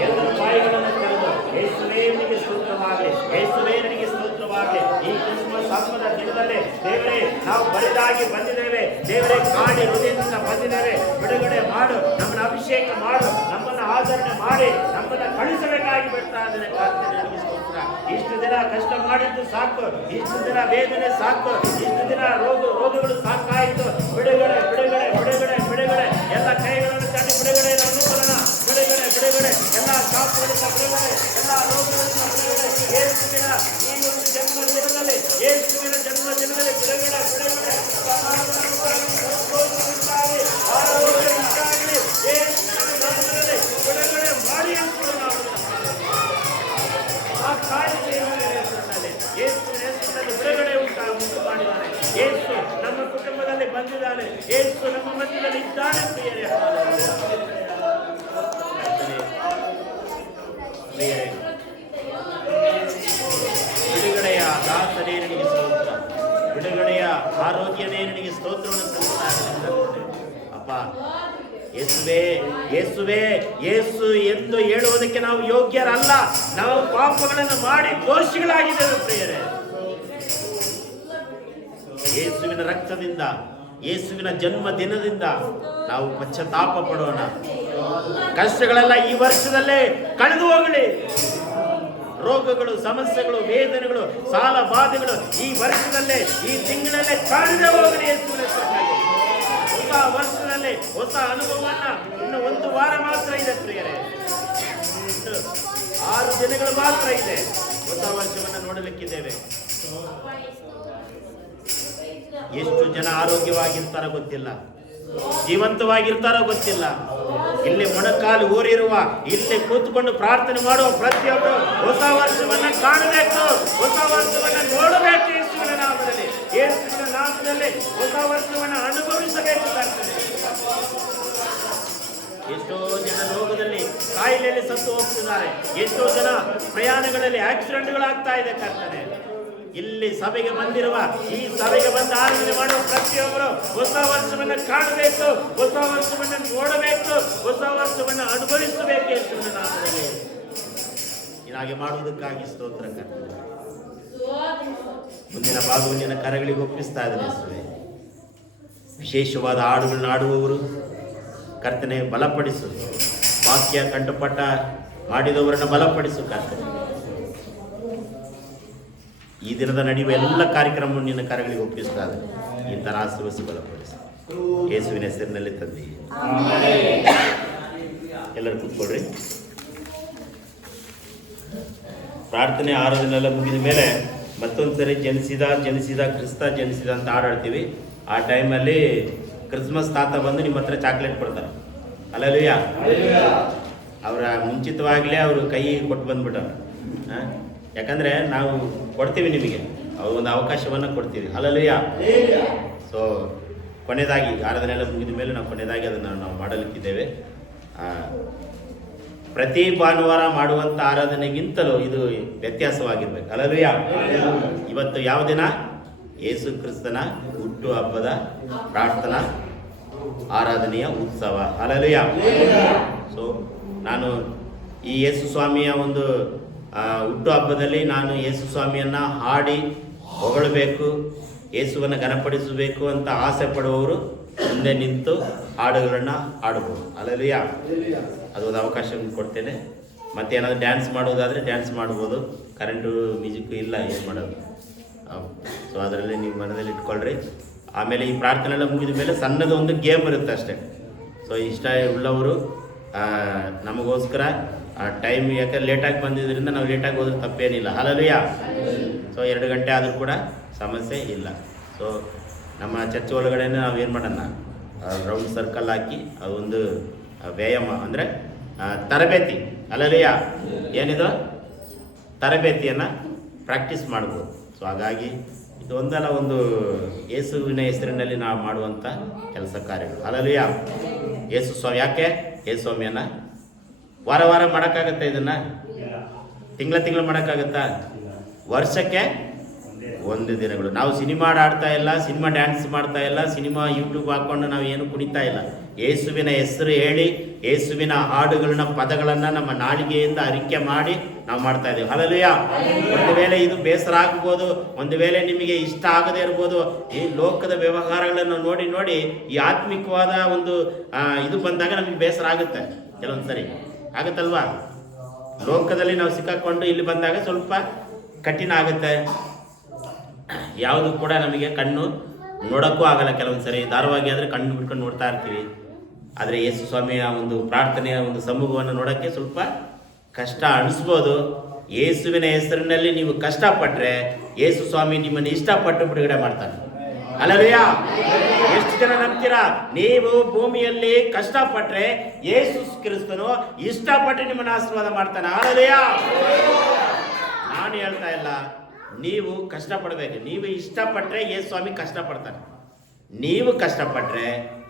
ಎಲ್ಲರೂ ಬಾಯಿಗಳನ್ನು ತೆರೆದು ಯೇಸುವೇ ನಿನಗೆ ಸ್ತೋತ್ರವಾಗಲಿ, ಯೇಸುವೇ ನನಗೆ ಸ್ತೋತ್ರವಾಗಲಿ. ಈ ಕ್ರಿಸ್ಮಸ್ ಹಬ್ಬದ ದಿನದಲ್ಲಿ ದೇವರೇ ನಾವು ಬರಿದಾಗಿ ಬಂದಿದ್ದೇವೆ, ದೇವರೇ ಕಾಡಿ ಹೃದಯದಿಂದ ಬಂದಿದ್ದೇವೆ. ಬಿಡುಗಡೆ ಮಾಡು, ನಮ್ಮನ್ನು ಅಭಿಷೇಕ ಮಾಡು, ನಮ್ಮನ್ನು ಆಚರಣೆ ಮಾಡಿ ನಮ್ಮನ್ನು ಕಳಿಸಬೇಕಾಗಿ ಬಿಡ್ತಾ ಇದ್ದೇನೆ. ನನಗೆ ಸ್ತೋತ್ರ. ಇಷ್ಟು ದಿನ ಕಷ್ಟ ಮಾಡಿದ್ದು ಸಾಕು, ಇಷ್ಟು ದಿನ ವೇದನೆ ಸಾಕು, ಇಷ್ಟು ದಿನ ರೋಗಗಳು ಸಾಕಾಯಿತು. ಬಿಡುಗಡೆ ಬಿಡುಗಡೆ ಬಿಡುಗಡೆ ಬಿಡುಗಡೆ. ಎಲ್ಲ ಕೈಗಳನ್ನು ತಟ್ಟಿ ಬಿಡುಗಡೆಯನ್ನು ಅನುಕೂಲನ ಬಿಡುಗಡೆ ಬಿಡುಗಡೆ. ಎಲ್ಲ ಶಾಪಗಳಿಂದ ಬಿಡುಗಡೆ, ಎಲ್ಲ ರೋಗಗಳಿಂದ ಬಿಡುಗಡೆ. ಯೇಸುವಿನ ಈ ಒಂದು ಜನ್ಮದಿನದಲ್ಲಿ, ಯೇಸುವಿನ ಜನ್ಮದಿನದಲ್ಲಿ ಬಿಡುಗಡೆ ಬಿಡುಗಡೆ. ಆರೋಗ್ಯ ಉಂಟಾಗಲಿ, ಯೇಸುವಿನ ನಾಮದಲ್ಲಿ ಬಿಡುಗಡೆ ಮಾಡಿ ಅಂತ ನಾವು ಆ ಕಾರ್ಯದಲ್ಲಿ ಯೇಸುವಿನ ಹೆಸರಿನಲ್ಲಿ ಬಿಡುಗಡೆ ಉಂಟು ಮಾಡಿದ್ದಾನೆ. ಯೇಸು ನಮ್ಮ ಕುಟುಂಬದಲ್ಲಿ ಬಂದಿದ್ದಾನೆ, ಯೇಸು ನಮ್ಮ ಮಧ್ಯದಲ್ಲಿ ಇದ್ದಾನೆ. ಪ್ರಿಯರೇ, ಬಿಡುಗಡೆಯ ದಾಸನೇ ನನಗೆ ಸ್ತೋತ್ರ, ಬಿಡುಗಡೆಯ ಆರೋಗ್ಯವೇ ನನಗೆ ಸ್ತೋತ್ರವನ್ನು ಸಲ್ಲಿಸ್ತಾ ಇದ್ದೇನೆ. ಅಪ್ಪ ಯೇಸುವೇ, ಯೇಸುವೇ, ಯೇಸು ಎಂದು ಹೇಳುವುದಕ್ಕೆ ನಾವು ಯೋಗ್ಯರಲ್ಲ. ನಾವು ಪಾಪಗಳನ್ನು ಮಾಡಿ ದೋಷಿಗಳಾಗಿದ್ದೇವೆ. ಪ್ರಿಯರೇ, ಯೇಸುವಿನ ರಕ್ತದಿಂದ, ಯೇಸುವಿನ ಜನ್ಮ ದಿನದಿಂದ ನಾವು ಪಶ್ಚಾತ್ತಾಪ ಪಡೋಣ. ಕಷ್ಟಗಳೆಲ್ಲ ಈ ವರ್ಷದಲ್ಲೇ ಕಳೆದು ಹೋಗಲಿ. ರೋಗಗಳು, ಸಮಸ್ಯೆಗಳು, ವೇದನೆಗಳು, ಸಾಲ ಬಾಧೆಗಳು ಈ ವರ್ಷದಲ್ಲೇ, ಈ ತಿಂಗಳಲ್ಲೇ ಕಳೆದೇ ಹೋಗಲಿ. ಯೇಸುವಿನ ಹೆಸರಿನಲ್ಲಿ ಹೊಸ ವರ್ಷದಲ್ಲಿ ಹೊಸ ಅನುಭವವನ್ನ ಇನ್ನು 1 ವಾರ ಮಾತ್ರ ಇದೆ ಪ್ರಿಯರೇ, 6 ದಿನಗಳು ಮಾತ್ರ ಇದೆ. ಹೊಸ ವರ್ಷವನ್ನು ನೋಡಲಿಕ್ಕಿದ್ದೇವೆ. ಎಷ್ಟು ಜನ ಆರೋಗ್ಯವಾಗಿರ್ತಾರೋ ಗೊತ್ತಿಲ್ಲ, ಜೀವಂತವಾಗಿರ್ತಾರೋ ಗೊತ್ತಿಲ್ಲ. ಇಲ್ಲಿ ಮೊಣಕಾಲು ಊರಿರುವ, ಇಲ್ಲಿ ಕೂತ್ಕೊಂಡು ಪ್ರಾರ್ಥನೆ ಮಾಡುವ ಪ್ರತಿಯೊಬ್ಬರು ಹೊಸ ವರ್ಷವನ್ನ ಕಾಣಬೇಕು, ಹೊಸ ವರ್ಷವನ್ನ ನೋಡಬೇಕು. ಯೇಸುವಿನ ನಾಮದಲ್ಲಿ, ಯೇಸುವಿನ ನಾಮದಲ್ಲಿ ಹೊಸ ವರ್ಷವನ್ನ ಅನುಭವಿಸಬೇಕು. ಎಷ್ಟೋ ಜನ ರೋಗದಲ್ಲಿ, ಕಾಯಿಲೆಯಲ್ಲಿ ಸತ್ತು ಹೋಗ್ತಿದ್ದಾರೆ. ಎಷ್ಟೋ ಜನ ಪ್ರಯಾಣಗಳಲ್ಲಿ ಆಕ್ಸಿಡೆಂಟ್ಗಳಾಗ್ತಾ ಇದೆ. ಕರ್ತನೆ, ಇಲ್ಲಿ ಸಭೆಗೆ ಬಂದಿರುವ, ಈ ಸಭೆಗೆ ಬಂದು ಆರಾಧನೆ ಮಾಡುವ ಪ್ರತಿಯೊಬ್ಬರು ಹೊಸ ವರ್ಷವನ್ನ ಕಾಣಬೇಕು, ಹೊಸ ವರ್ಷವನ್ನ ನೋಡಬೇಕು, ಹೊಸ ವರ್ಷವನ್ನ ಅನುಭವಿಸಬೇಕು. ಯೇಸುವಿನ ನಾಮದಲ್ಲಿ ಹೀಗೆ ಮಾಡುವುದಕ್ಕಾಗಿ ಸ್ತೋತ್ರ. ಕರ್ತನೆ, ಮುಂದಿನ ಭಾಗವನ್ನು ನಿನ್ನ ಕರಗಳಿಗೆ ಒಪ್ಪಿಸ್ತಾ ಇದ್ದೇನೆ. ಯೇಸುವೇ, ವಿಶೇಷವಾದ ಹಾಡುಗಳನ್ನ ಆಡುವವರು ಕರ್ತನೆ ಬಲಪಡಿಸು. ವಾಕ್ಯ ಕಂಠಪಾಠ ಮಾಡಿದವರನ್ನು ಬಲಪಡಿಸು. ಕರ್ತನೆ, ಈ ದಿನದ ನಡೆಯುವ ಎಲ್ಲ ಕಾರ್ಯಕ್ರಮವನ್ನು ನಿನ್ನ ಕರಗಳಿಗೆ ಒಪ್ಪಿಸ್ತಾ ಇದ್ದೇನೆ. ಈ ಥರ ಆಶೀರ್ವದಿಸಿ ಬಲಪಡಿಸು. ಯೇಸುವಿನ ಹೆಸರಿನಲ್ಲಿ ತಂದೆ. ಎಲ್ಲರೂ ಕೂತ್ಕೊಳ್ರಿ. ಪ್ರಾರ್ಥನೆ ಆರಾಧನೆಲ್ಲ ಮುಗಿದ ಮೇಲೆ ಮತ್ತೊಂದು ಸರಿ ಜನಿಸಿದ ಕ್ರಿಸ್ತ ಜನಿಸಿದ ಅಂತ ಹಾಡಾಡ್ತೀವಿ. ಆ ಟೈಮಲ್ಲಿ ಕ್ರಿಸ್ಮಸ್ ತಾತ ಬಂದು ನಿಮ್ಮ ಹತ್ರ ಚಾಕ್ಲೇಟ್ ಕೊಡ್ತಾರೆ. ಅಲ್ಲಲ್ವಿಯ, ಅವರ ಮುಂಚಿತವಾಗಲೇ ಅವರು ಕೈ ಕೊಟ್ಟು ಬಂದ್ಬಿಟ್ಟಾರೆ. ಯಾಕಂದರೆ ನಾವು ಕೊಡ್ತೀವಿ ನಿಮಗೆ, ಅವ್ರು ಒಂದು ಅವಕಾಶವನ್ನು ಕೊಡ್ತೀವಿ. ಅಲ್ಲಲ್ವಿಯ. ಸೊ ಕೊನೆಯದಾಗಿ ಆರಾಧನೆ ಎಲ್ಲ ಮುಗಿದ ಮೇಲೆ ನಾವು ಕೊನೆಯದಾಗಿ ಅದನ್ನು ನಾವು ಮಾಡಲಿಕ್ಕಿದ್ದೇವೆ. ಪ್ರತಿ ಭಾನುವಾರ ಮಾಡುವಂಥ ಆರಾಧನೆಗಿಂತಲೂ ಇದು ವ್ಯತ್ಯಾಸವಾಗಿರ್ಬೇಕು. ಅಲ್ಲಲ್ವಿಯ. ಇವತ್ತು ಯಾವ ದಿನ? ಯೇಸು ಕ್ರಿಸ್ತನ ಹುಟ್ಟು ಹಬ್ಬದ ಪ್ರಾರ್ಥನಾ ಆರಾಧನೆಯ ಉತ್ಸವ. ಅಲ್ಲಲ್ವಿಯ. ಸೊ ನಾನು ಈ ಯೇಸು ಸ್ವಾಮಿಯ ಒಂದು ಹುಟ್ಟು ಹಬ್ಬದಲ್ಲಿ ನಾನು ಯೇಸು ಸ್ವಾಮಿಯನ್ನು ಹಾಡಿ ಹೊಗಳಬೇಕು, ಯೇಸುವನ್ನು ಘನಪಡಿಸಬೇಕು ಅಂತ ಆಸೆ ಪಡುವವರು ಮುಂದೆ ನಿಂತು ಹಾಡುಗಳನ್ನು ಹಾಡಬಹುದು. ಅಲ್ಲಲ್ವಿಯ. ಅದೊಂದು ಅವಕಾಶ ಕೊಡ್ತೇನೆ. ಮತ್ತೆ ಏನಾದರೂ ಡ್ಯಾನ್ಸ್ ಮಾಡೋದಾದರೆ ಡ್ಯಾನ್ಸ್ ಮಾಡ್ಬೋದು. ಕರೆಂಟು ಮ್ಯೂಸಿಕ್ಕು ಇಲ್ಲ, ಏನು ಮಾಡೋದು. ಸೊ ಅದರಲ್ಲಿ ನೀವು ಮನದಲ್ಲಿ ಇಟ್ಕೊಳ್ರಿ. ಆಮೇಲೆ ಈ ಪ್ರಾರ್ಥನೆ ಎಲ್ಲ ಮುಗಿದ ಮೇಲೆ ಸಣ್ಣದು ಒಂದು ಗೇಮ್ ಇರುತ್ತೆ ಅಷ್ಟೇ. ಸೊ ಇಷ್ಟ ಉಳ್ಳವರು ನಮಗೋಸ್ಕರ ಟೈಮ್, ಯಾಕಂದ್ರೆ ಲೇಟಾಗಿ ಬಂದಿದ್ದರಿಂದ ನಾವು ಲೇಟಾಗಿ ಹೋದ್ರೆ ತಪ್ಪೇನಿಲ್ಲ. ಅಲ್ಲಲ್ವಿಯ. ಸೊ 2 ಗಂಟೆ ಆದರೂ ಕೂಡ ಸಮಸ್ಯೆ ಇಲ್ಲ. ಸೊ ನಮ್ಮ ಚರ್ಚ್ ಒಳಗಡೆ ನಾವು ಏನು ಮಾಡೋಣ, ರೌಂಡ್ ಸರ್ಕಲ್ ಹಾಕಿ ಅದೊಂದು ವ್ಯಾಯಾಮ ಅಂದರೆ ತರಬೇತಿ ಅಲ್ಲಲ್ಲಿಯ ಏನಿದು ತರಬೇತಿಯನ್ನು ಪ್ರಾಕ್ಟೀಸ್ ಮಾಡ್ಬೋದು. ಸೊ ಹಾಗಾಗಿ ಇದು ಒಂದಲ್ಲ ಒಂದು ಯೇಸುವಿನ ಹೆಸರಿನಲ್ಲಿ ನಾವು ಮಾಡುವಂಥ ಕೆಲಸ ಕಾರ್ಯಗಳು. ಅಲ್ಲಲ್ಲಿಯ ಯೇಸು ಸ್ವಾಮಿ ಯಾಕೆ ಯೇಸು ಸ್ವಾಮಿಯನ್ನು ವಾರ ವಾರ ಮಾಡೋಕ್ಕಾಗತ್ತಾ? ಇದನ್ನು ತಿಂಗಳ ಮಾಡೋಕ್ಕಾಗತ್ತಾ? ವರ್ಷಕ್ಕೆ ಒಂದು ದಿನಗಳು. ನಾವು ಸಿನಿಮಾ ಆಡ್ತಾ ಇಲ್ಲ, ಸಿನಿಮಾ ಡ್ಯಾನ್ಸ್ ಮಾಡ್ತಾ ಇಲ್ಲ, ಸಿನಿಮಾ ಯೂಟ್ಯೂಬ್ ಹಾಕ್ಕೊಂಡು ನಾವು ಏನು ಕುಣಿತಾ ಇಲ್ಲ. ಯೇಸುವಿನ ಹೆಸರು ಹೇಳಿ ಯೇಸುವಿನ ಹಾಡುಗಳನ್ನ ಪದಗಳನ್ನು ನಮ್ಮ ನಾಲಿಗೆಯಿಂದ ಅರಿಕೆ ಮಾಡಿ ನಾವು ಮಾಡ್ತಾ ಇದ್ದೀವಿ. ಹಲ್ಲೆಲೂಯಾ. ಒಂದು ವೇಳೆ ಇದು ಬೇಸರ ಆಗ್ಬೋದು, ಒಂದು ವೇಳೆ ನಿಮಗೆ ಇಷ್ಟ ಆಗದೇ ಇರ್ಬೋದು. ಈ ಲೋಕದ ವ್ಯವಹಾರಗಳನ್ನು ನೋಡಿ ನೋಡಿ ಈ ಆತ್ಮಿಕವಾದ ಒಂದು ಇದು ಬಂದಾಗ ನಮಗೆ ಬೇಸರ ಆಗುತ್ತೆ. ಕೆಲವೊಂದು ಸರಿ ಆಗುತ್ತಲ್ವಾ? ಲೋಕದಲ್ಲಿ ನಾವು ಸಿಕ್ಕಾಕೊಂಡು ಇಲ್ಲಿ ಬಂದಾಗ ಸ್ವಲ್ಪ ಕಠಿಣ ಆಗುತ್ತೆ. ಯಾವುದು ಕೂಡ ನಮಗೆ ಕಣ್ಣು ನೋಡೋಕ್ಕೂ ಆಗಲ್ಲ. ಕೆಲವೊಂದು ಸರಿ ಧಾರವಾಗಿ ಆದರೆ ಕಣ್ಣು ಬಿಟ್ಕೊಂಡು ನೋಡ್ತಾ ಇರ್ತೀವಿ. ಆದರೆ ಯೇಸು ಸ್ವಾಮಿಯ ಒಂದು ಪ್ರಾರ್ಥನೆಯ ಒಂದು ಸಮೂಹವನ್ನು ನೋಡೋಕ್ಕೆ ಸ್ವಲ್ಪ ಕಷ್ಟ ಅನಿಸ್ಬೋದು. ಯೇಸುವಿನ ಹೆಸರಿನಲ್ಲಿ ನೀವು ಕಷ್ಟಪಟ್ಟರೆ ಯೇಸು ಸ್ವಾಮಿ ನಿಮ್ಮನ್ನು ಇಷ್ಟಪಟ್ಟು ಬಿಡುಗಡೆ ಮಾಡ್ತಾನೆ. ಹಲ್ಲೆಲೂಯಾ. ಎಷ್ಟು ಜನ ನಂಬ್ತೀರಾ? ನೀವು ಭೂಮಿಯಲ್ಲಿ ಕಷ್ಟಪಟ್ಟರೆ ಯೇಸು ಕ್ರಿಸ್ತನು ಇಷ್ಟಪಟ್ಟು ನಿಮ್ಮನ್ನು ಆಶೀರ್ವಾದ ಮಾಡ್ತಾನೆ. ಹಲ್ಲೆಲೂಯಾ. ನಾನು ಹೇಳ್ತಾ ಇಲ್ಲ, ನೀವು ಕಷ್ಟಪಡಬೇಕು. ನೀವು ಇಷ್ಟಪಟ್ಟರೆ ಯೇಸು ಸ್ವಾಮಿ ಕಷ್ಟಪಡ್ತಾನೆ. ನೀವು ಕಷ್ಟಪಟ್ಟರೆ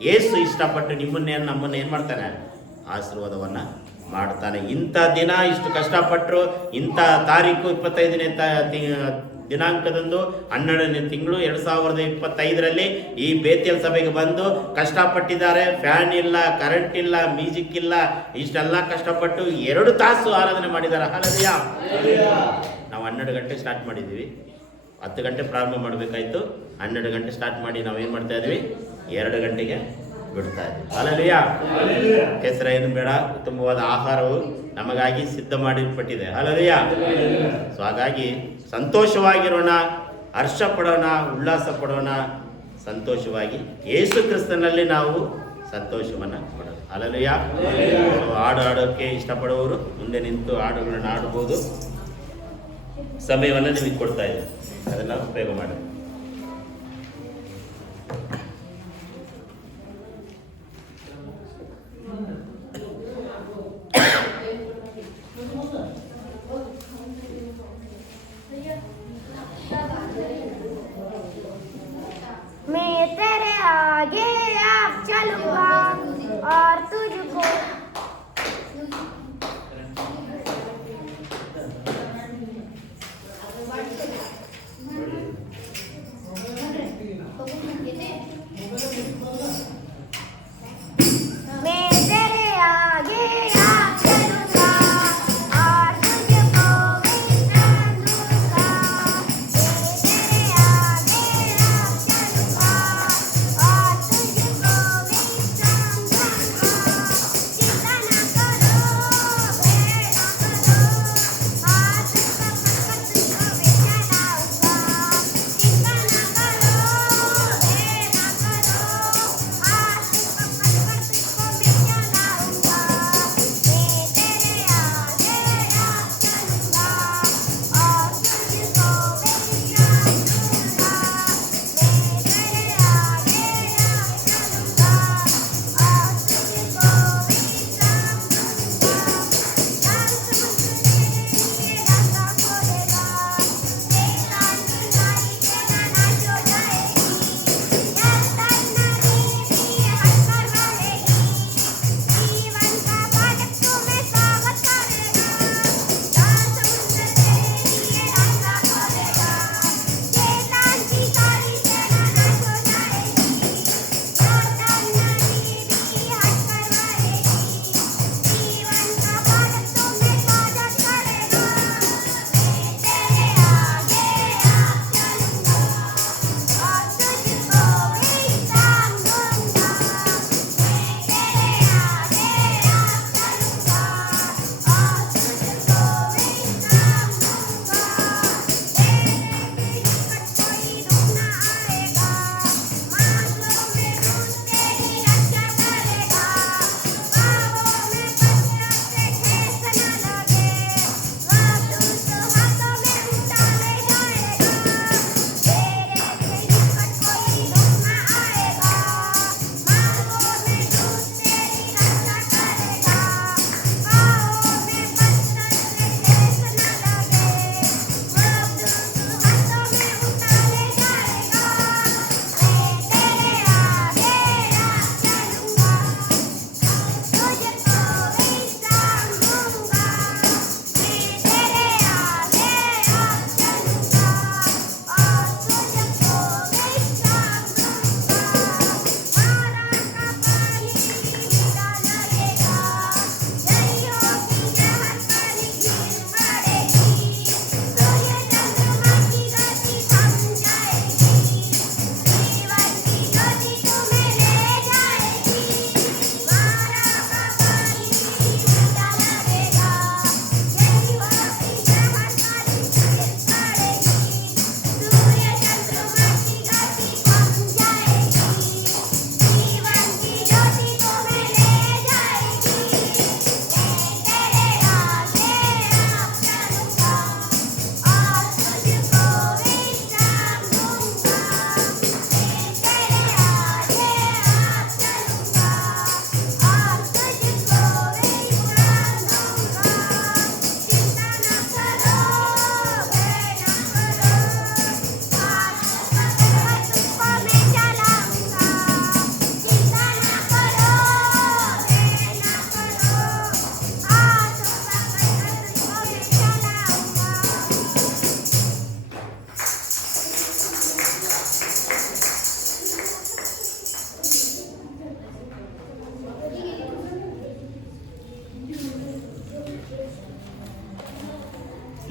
ಯೇಸು ಇಷ್ಟಪಟ್ಟು ನಮ್ಮನ್ನು ಏನು ಮಾಡ್ತಾನೆ? ಆಶೀರ್ವಾದವನ್ನು ಮಾಡ್ತಾನೆ. ಇಂಥ ದಿನ ಇಷ್ಟು ಕಷ್ಟಪಟ್ಟರು, ಇಂಥ ತಾರೀಕು 25ನೇ ದಿನಾಂಕದಂದು 12ನೇ ತಿಂಗಳು 2025ರಲ್ಲಿ ಈ ಬೇತೇಲ್ ಸಭೆಗೆ ಬಂದು ಕಷ್ಟಪಟ್ಟಿದ್ದಾರೆ. ಫ್ಯಾನ್ ಇಲ್ಲ, ಕರೆಂಟ್ ಇಲ್ಲ, ಮ್ಯೂಸಿಕ್ ಇಲ್ಲ, ಇಷ್ಟೆಲ್ಲ ಕಷ್ಟಪಟ್ಟು 2 ತಾಸು ಆರಾಧನೆ ಮಾಡಿದ್ದಾರೆ. ಹಲ್ಲೆಲೂಯಾ. ನಾವು 12 ಗಂಟೆ ಸ್ಟಾರ್ಟ್ ಮಾಡಿದ್ದೀವಿ. 10 ಗಂಟೆ ಪ್ರಾರಂಭ ಮಾಡಬೇಕಾಯ್ತು. 12 ಗಂಟೆ ಸ್ಟಾರ್ಟ್ ಮಾಡಿ ನಾವೇನು ಮಾಡ್ತಾ ಇದ್ವಿ? 2 ಗಂಟೆಗೆ ಬಿಡ್ತಾ ಇದ್ವಿ. ಹಲ್ಲೆಲೂಯಾ. ಹೆಸರು ಏನು ಬೇಡ, ಉತ್ತಮವಾದ ಆಹಾರವು ನಮಗಾಗಿ ಸಿದ್ಧ ಮಾಡಿಪಟ್ಟಿದೆ. ಹಲ್ಲೆಲೂಯಾ. ಸೊ ಹಾಗಾಗಿ ಸಂತೋಷವಾಗಿರೋಣ, ಹರ್ಷ ಪಡೋಣ, ಉಲ್ಲಾಸ ಪಡೋಣ, ಸಂತೋಷವಾಗಿ ಯೇಸು ಕ್ರಿಸ್ತನಲ್ಲಿ ನಾವು ಸಂತೋಷವನ್ನು ಪಡೋಣ. ಹಲ್ಲೆಲೂಯಾ. ಹಾಡು ಹಾಡೋಕ್ಕೆ ಇಷ್ಟಪಡುವವರು ಮುಂದೆ ನಿಂತು ಹಾಡುಗಳನ್ನು ಆಡ್ಬೋದು. ಸಮಯವನ್ನು ನಿಮಗೆ ಕೊಡ್ತಾ ಇದೆ, ಅದನ್ನು ಉಪಯೋಗ ಮಾಡಿ. मैं तेरे आगे अब चलूंगा और तुझको मैं तेरे आगे अब चलूंगा और तुझको विश्राम दूंगा। मैं तेरे आगे अब चलूंगा और तुझको विश्राम दूंगा।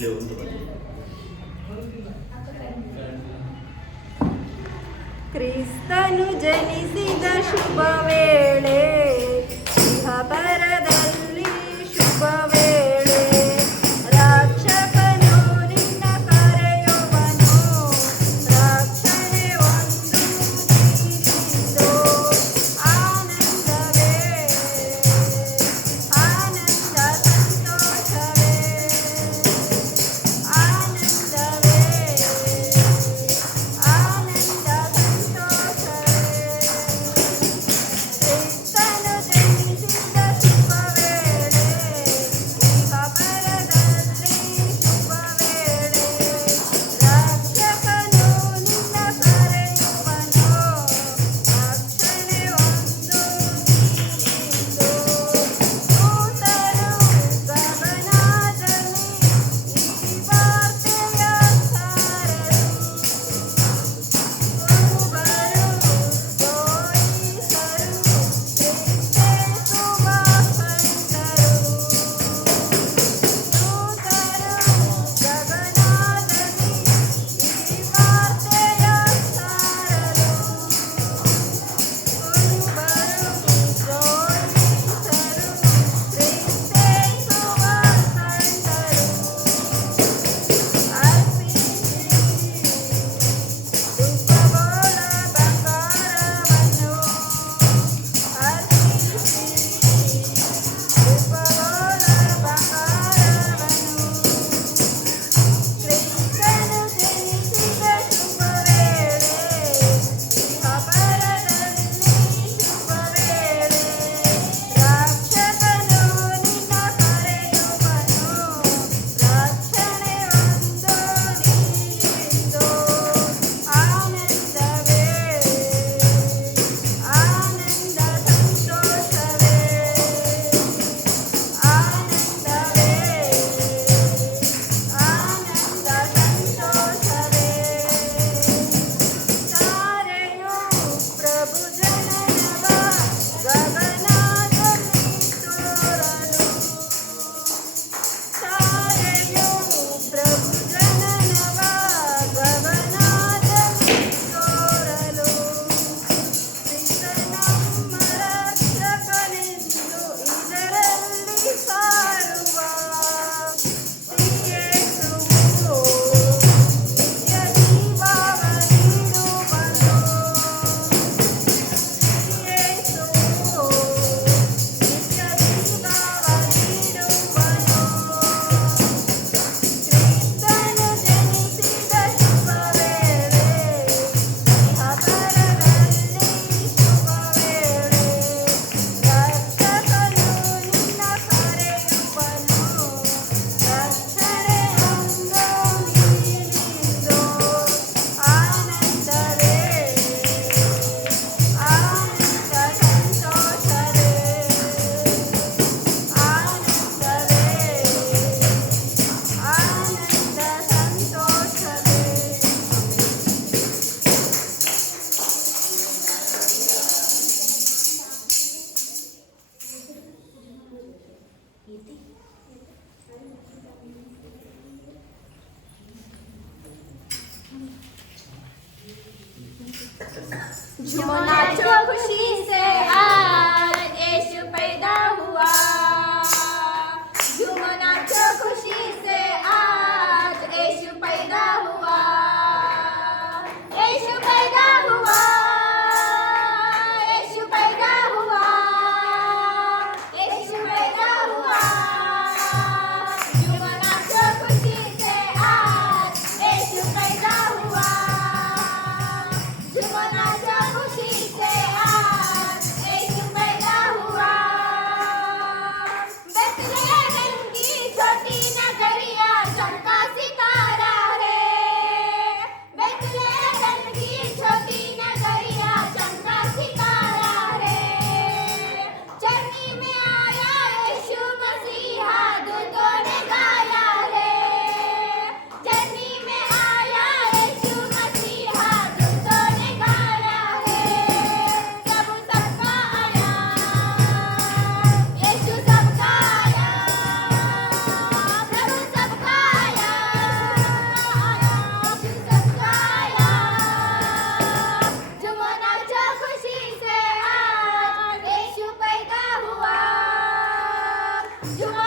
ಇಲ್ಲಿ ಒಂದು ಬನ್ನಿ. ಕ್ರಿಸ್ತನು ಜನಿಸಿದ ಶುಭ ವೇಳೆ, ಇಹ ಪರದಲ್ಲಿ ಶುಭ ವೇಳೆ, ರಕ್ಷಕನು ನಿನ್ನ ಕರೆಯುವನು, ರಕ್ಷಣೆ ಒಂದು ನೀಡಿದೋ. ಆನಂದವೇ ಆನಂದ ಸಂತೋಷವೇ, ಆನಂದವೇ ಆನಂದ ಸಂತೋಷವೇ. ಕ್ರಿಸ್ತನು ಜನಿಸಿದ ಶುಭ ವೇಳೆ, ಇಹ ಪರದಲ್ಲಿ ಶುಭ ವೇಳೆ, ರಕ್ಷಕನು ನಿನ್ನ ಕರೆಯುವನು, ರಕ್ಷಣೆ ಒಂದು ನೀಡಿದೋ. ದೂತರು ಗಗನದಲ್ಲಿ ಈ ವಾರ್ತೆಯ ಸಾರರು, ಗುರುಗಳು ಬೋಧಿಸರು, ಕ್ರಿಸ್ತೇಸುವ ಕಂಡರು. ದೂತರು ಗಗನದಲ್ಲಿ ಈ ವಾರ್ತೆಯ ಸಾರರು, ಗುರುಗಳು ಬೋಧಿಸರು, ಕ್ರಿಸ್ತೇಸುವ ಕಂಡರು. ದುಃಖಬೋಳ ಬಂಗಾರವನ್ನು ಅರ್ಪಿಸಿರಿ, ದುಃಖಬೋಳ ಬಂಗಾರವನ್ನು. ಕ್ರಿಸ್ತನು ಜನಿಸಿದ ಶುಭ ವೇಳೆ, ಇಹ ಪರದಲ್ಲಿ ಶುಭ ವೇಳೆ, ರಕ್ಷಕನು ನಿನ್ನ ಕರೆಯುವನು, ರಕ್ಷಣೆ ಒಂದು ನೀಡಿದೋ. ಆನಂದವೇ ಆನಂದ ಸಂತೋಷವೇ, ಆನಂದವೇ ಆನಂದ ಸಂತೋಷವೇ. ತಾರೆಯು ಪ್ರಭು ಜನನವ ಗಗನದಲ್ಲಿ ತೋರಲು, ತಾರೆಯು ಪ್ರಭು ಜನನವ ಗಗನದಲ್ಲಿ ತೋರಲು, ಕ್ರಿಸ್ತನಮ್ಮ ರಕ್ಷಕನೆಂದು ಇದರಲ್ಲಿ ಸಾರುವ, ಶ್ರೀಯೇಸುವು ನಿತ್ಯ ಜೀವವ ನೀಡುವನು, ಶ್ರೀಯೇಸುವು ನಿತ್ಯ ಜೀವವ ನೀಡುವನು. ಕ್ರಿಸ್ತನು ಜನಿಸಿದ ಶುಭ ವೇಳೆ, ಇಹ ಪರದಲ್ಲಿ ಶುಭ ವೇಳೆ, ರಕ್ಷಕನು ನಿನ್ನ ಕರೆಯುವನು, ರಕ್ಷಣೆ ಒಂದು ನೀಡಿದೋ. ಆನಂದವೇ ಆನಂದ ಸಂತೋಷವೇ, ಆನಂದವೇ ಆನಂದ ಸಂತೋಷವೇ. झूमो नाचो खुशी से आज यीशु पैदा हुआ, झूमो नाचो खुशी से आज यीशु पैदा हुआ, यीशु पैदा हुआ, यीशु पैदा हुआ, यीशु पैदा हुआ। झूमो नाचो खुशी से आज यीशु पैदा हुआ, झूमो नाचो खुशी से आज जुआ